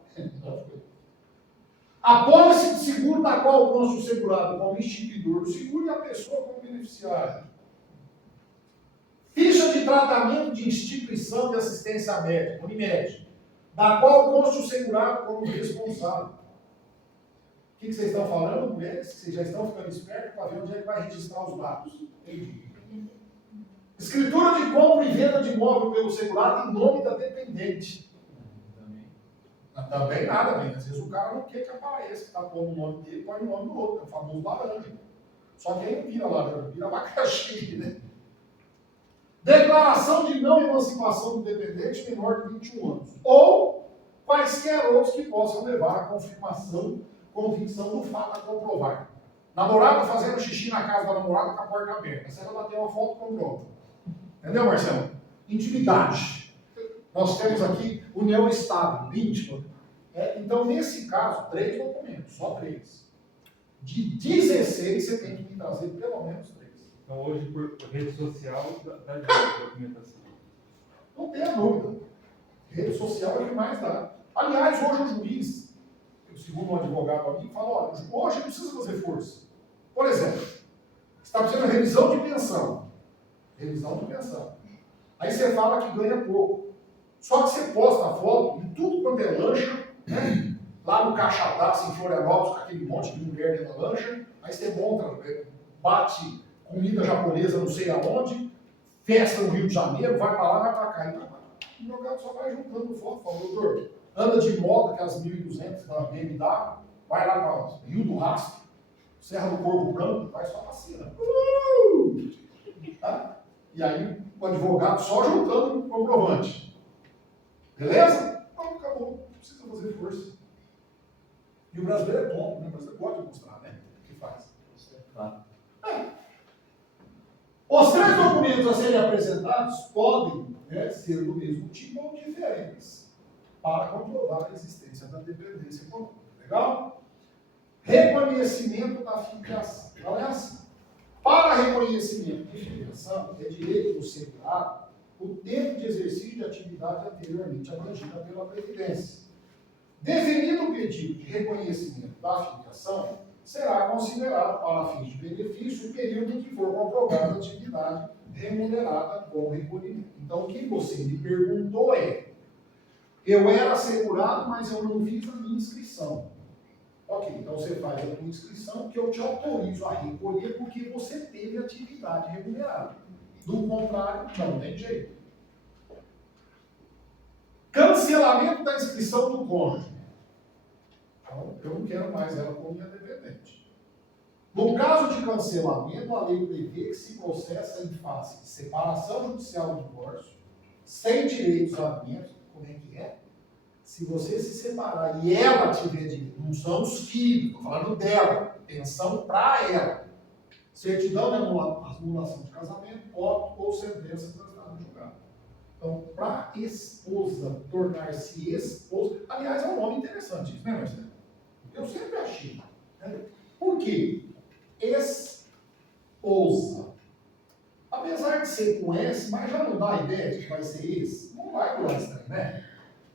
A pólice de seguro da qual consta o segurado como instituidor do seguro e a pessoa como beneficiário. Ficha de tratamento de instituição de assistência médica, Unimed, da qual consta o segurado como responsável. O que vocês estão falando, mulheres? Vocês já estão ficando espertos para ver onde é que vai registrar os dados. Entendi. Escritura de compra e venda de imóvel pelo segurado em nome da dependente. Também nada, bem. Às vezes o cara não quer que apareça, que está pondo o nome dele, põe o nome do outro, é o famoso laranja. Só que aí não vira laranja, vira abacaxi, né? Declaração de não emancipação do dependente menor de 21 anos. Ou quaisquer outros que possam levar à convicção do fato a comprovar. Namorada fazendo xixi na casa da namorada com a porta aberta. Se ela bater uma foto, comprova. Entendeu, Marcelo? Intimidade. Nós temos aqui união estável, íntima. Então, nesse caso, 3 documentos, só 3. De 16, você tem que me trazer pelo menos 3. Então, hoje, por rede social, dá de documentação. Não tenha dúvida. Rede social é o que mais dá. Aliás, hoje o juiz, segundo um advogado amigo, fala, olha, hoje não precisa fazer força. Por exemplo, você está precisando de revisão de pensão. Revisão de pensão. Aí você fala que ganha pouco. Só que você posta a foto em tudo quanto é lancha, né? Lá no Caixadaço, em Florianópolis, com aquele monte de mulher dentro da lancha. Aí você monta, bate comida japonesa não sei aonde, festa no Rio de Janeiro, vai para lá, vai para cá. E o advogado só vai juntando foto. Fala, doutor, anda de moto, aquelas 1.200 da BMW, vai lá para o Rio do Rastro, Serra do Corvo Branco, vai só passeando. Tá? E aí o advogado só juntando o comprovante. Beleza? Então, acabou. Não precisa fazer força. E o brasileiro é bom, né? O brasileiro gosta de mostrar, né? O que faz. Os 3 documentos a serem apresentados podem, né, ser do mesmo tipo ou diferentes, para comprovar a existência da dependência econômica. Legal? Reconhecimento da filiação. Olha assim. Para reconhecimento de filiação, é direito do segurado o tempo de exercício de atividade anteriormente abrangida pela Previdência. Definido o pedido de reconhecimento da filiação, será considerado para fins de benefício o período em que for comprovada a atividade remunerada com recolhimento. Então, o que você me perguntou é, eu era segurado, mas eu não fiz a minha inscrição. Ok, então você faz a tua inscrição que eu te autorizo a recolher porque você teve atividade remunerada. Do contrário, não tem jeito. Cancelamento da inscrição do cônjuge. Então, eu não quero mais ela como minha dependente. No caso de cancelamento, a lei prevê que se processa em face de separação judicial do divórcio, sem direitos a alimentos. Como é que é? Se você se separar e ela tiver direito, não são os filhos, estou falando dela, pensão para ela. Certidão de anulação de casamento, óbito ou sentença transitada no julgado. Então, para esposa tornar-se esposa, aliás, é um nome interessante, isso, né, Marcelo? Eu sempre achei. Né? Por quê? Esposa. Apesar de ser com S, mas já não dá a ideia de que vai ser esse. Não vai durar estranho, né?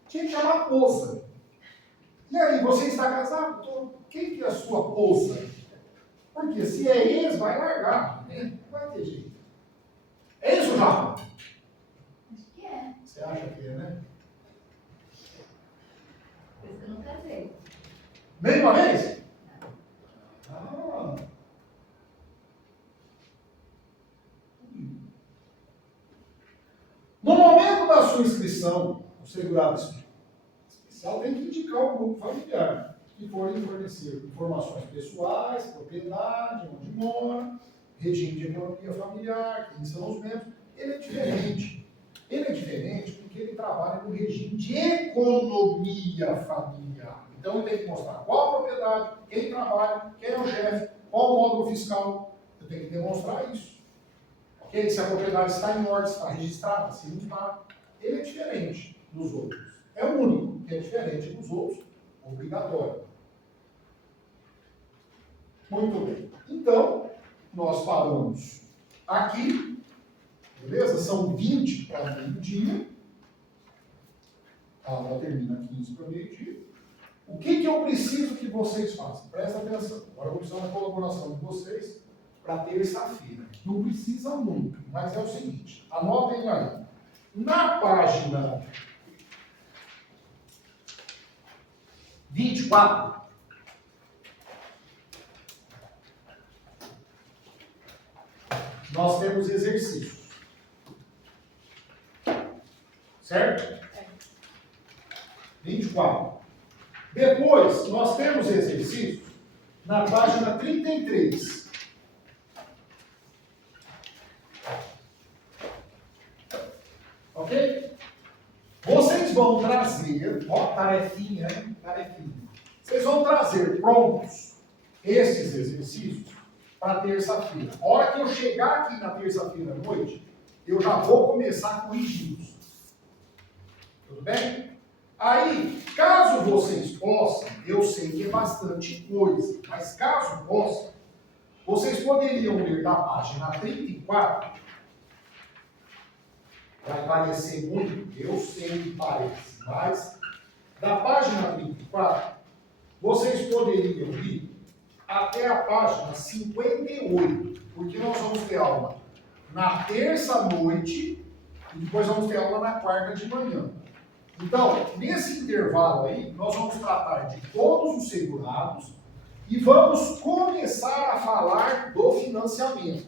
Tinha que chamar poça. E aí, você está casado? Quem que é a sua poça? Porque se é ex, vai largar. Né? Não vai ter jeito. É isso, Rafa? Acho que é. Você acha que é, né? Por isso que eu não casei. Nem uma vez? Ah. No momento da sua inscrição, o segurado especial tem que indicar o grupo familiar que forem fornecer informações pessoais, propriedade, onde mora, regime de economia familiar, quem são os membros. Ele é diferente. Ele é diferente porque ele trabalha no regime de economia familiar. Então ele tem que mostrar qual a propriedade, quem trabalha, quem é o chefe, qual o módulo fiscal. Eu tenho que demonstrar isso. Okay? Se a propriedade está em ordem, está registrada, se não está. Ele é diferente dos outros. É o único que é diferente dos outros Obrigatório. Muito bem. Então, nós paramos aqui, beleza? São 20 para meio-dia. A aula termina 15 para meio-dia. O que eu preciso que vocês façam? Presta atenção. Agora eu vou precisar da colaboração de vocês para terça-feira. Não precisa muito, mas é o seguinte. Anotem aí. Na página 24, nós temos exercícios. Certo? 24. Depois, nós temos exercícios na página 33. Ok? Vocês vão trazer, ó, tarefinha, hein? Tarefinha. Vocês vão trazer prontos esses exercícios para terça-feira. A hora que eu chegar aqui na terça-feira à noite, eu já vou começar a corrigi-los. Tudo bem? Aí, caso vocês possam, eu sei que é bastante coisa, mas caso possam, vocês poderiam ler da página 34. Vai parecer muito, eu sei que parece, mas da página 34, vocês poderiam ir até a página 58, porque nós vamos ter aula na terça-noite e depois vamos ter aula na quarta de manhã. Então, nesse intervalo aí, nós vamos tratar de todos os segurados e vamos começar a falar do financiamento.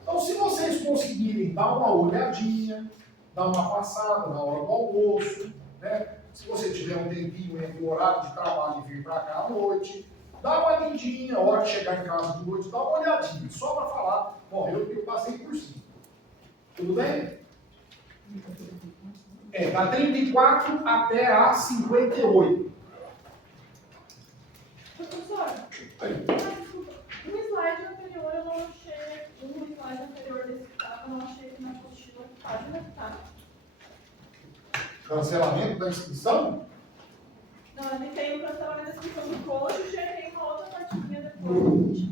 Então, se vocês conseguirem dar uma olhadinha, dar uma passada na hora do almoço, né? Se você tiver um tempinho entre o horário de trabalho e vir para cá à noite, dá uma lidinha, a hora que chegar em casa de noite, dá uma olhadinha, só para falar, bom, eu passei por cima. Tudo bem? Da 34 até a 58. Professor, desculpa, no slide anterior eu não achei, no slide anterior desse caso, eu não achei aqui na apostila que página que tá. Cancelamento da inscrição? Não, ele tem o cancelamento da inscrição do cônjuge e tem uma outra partezinha depois.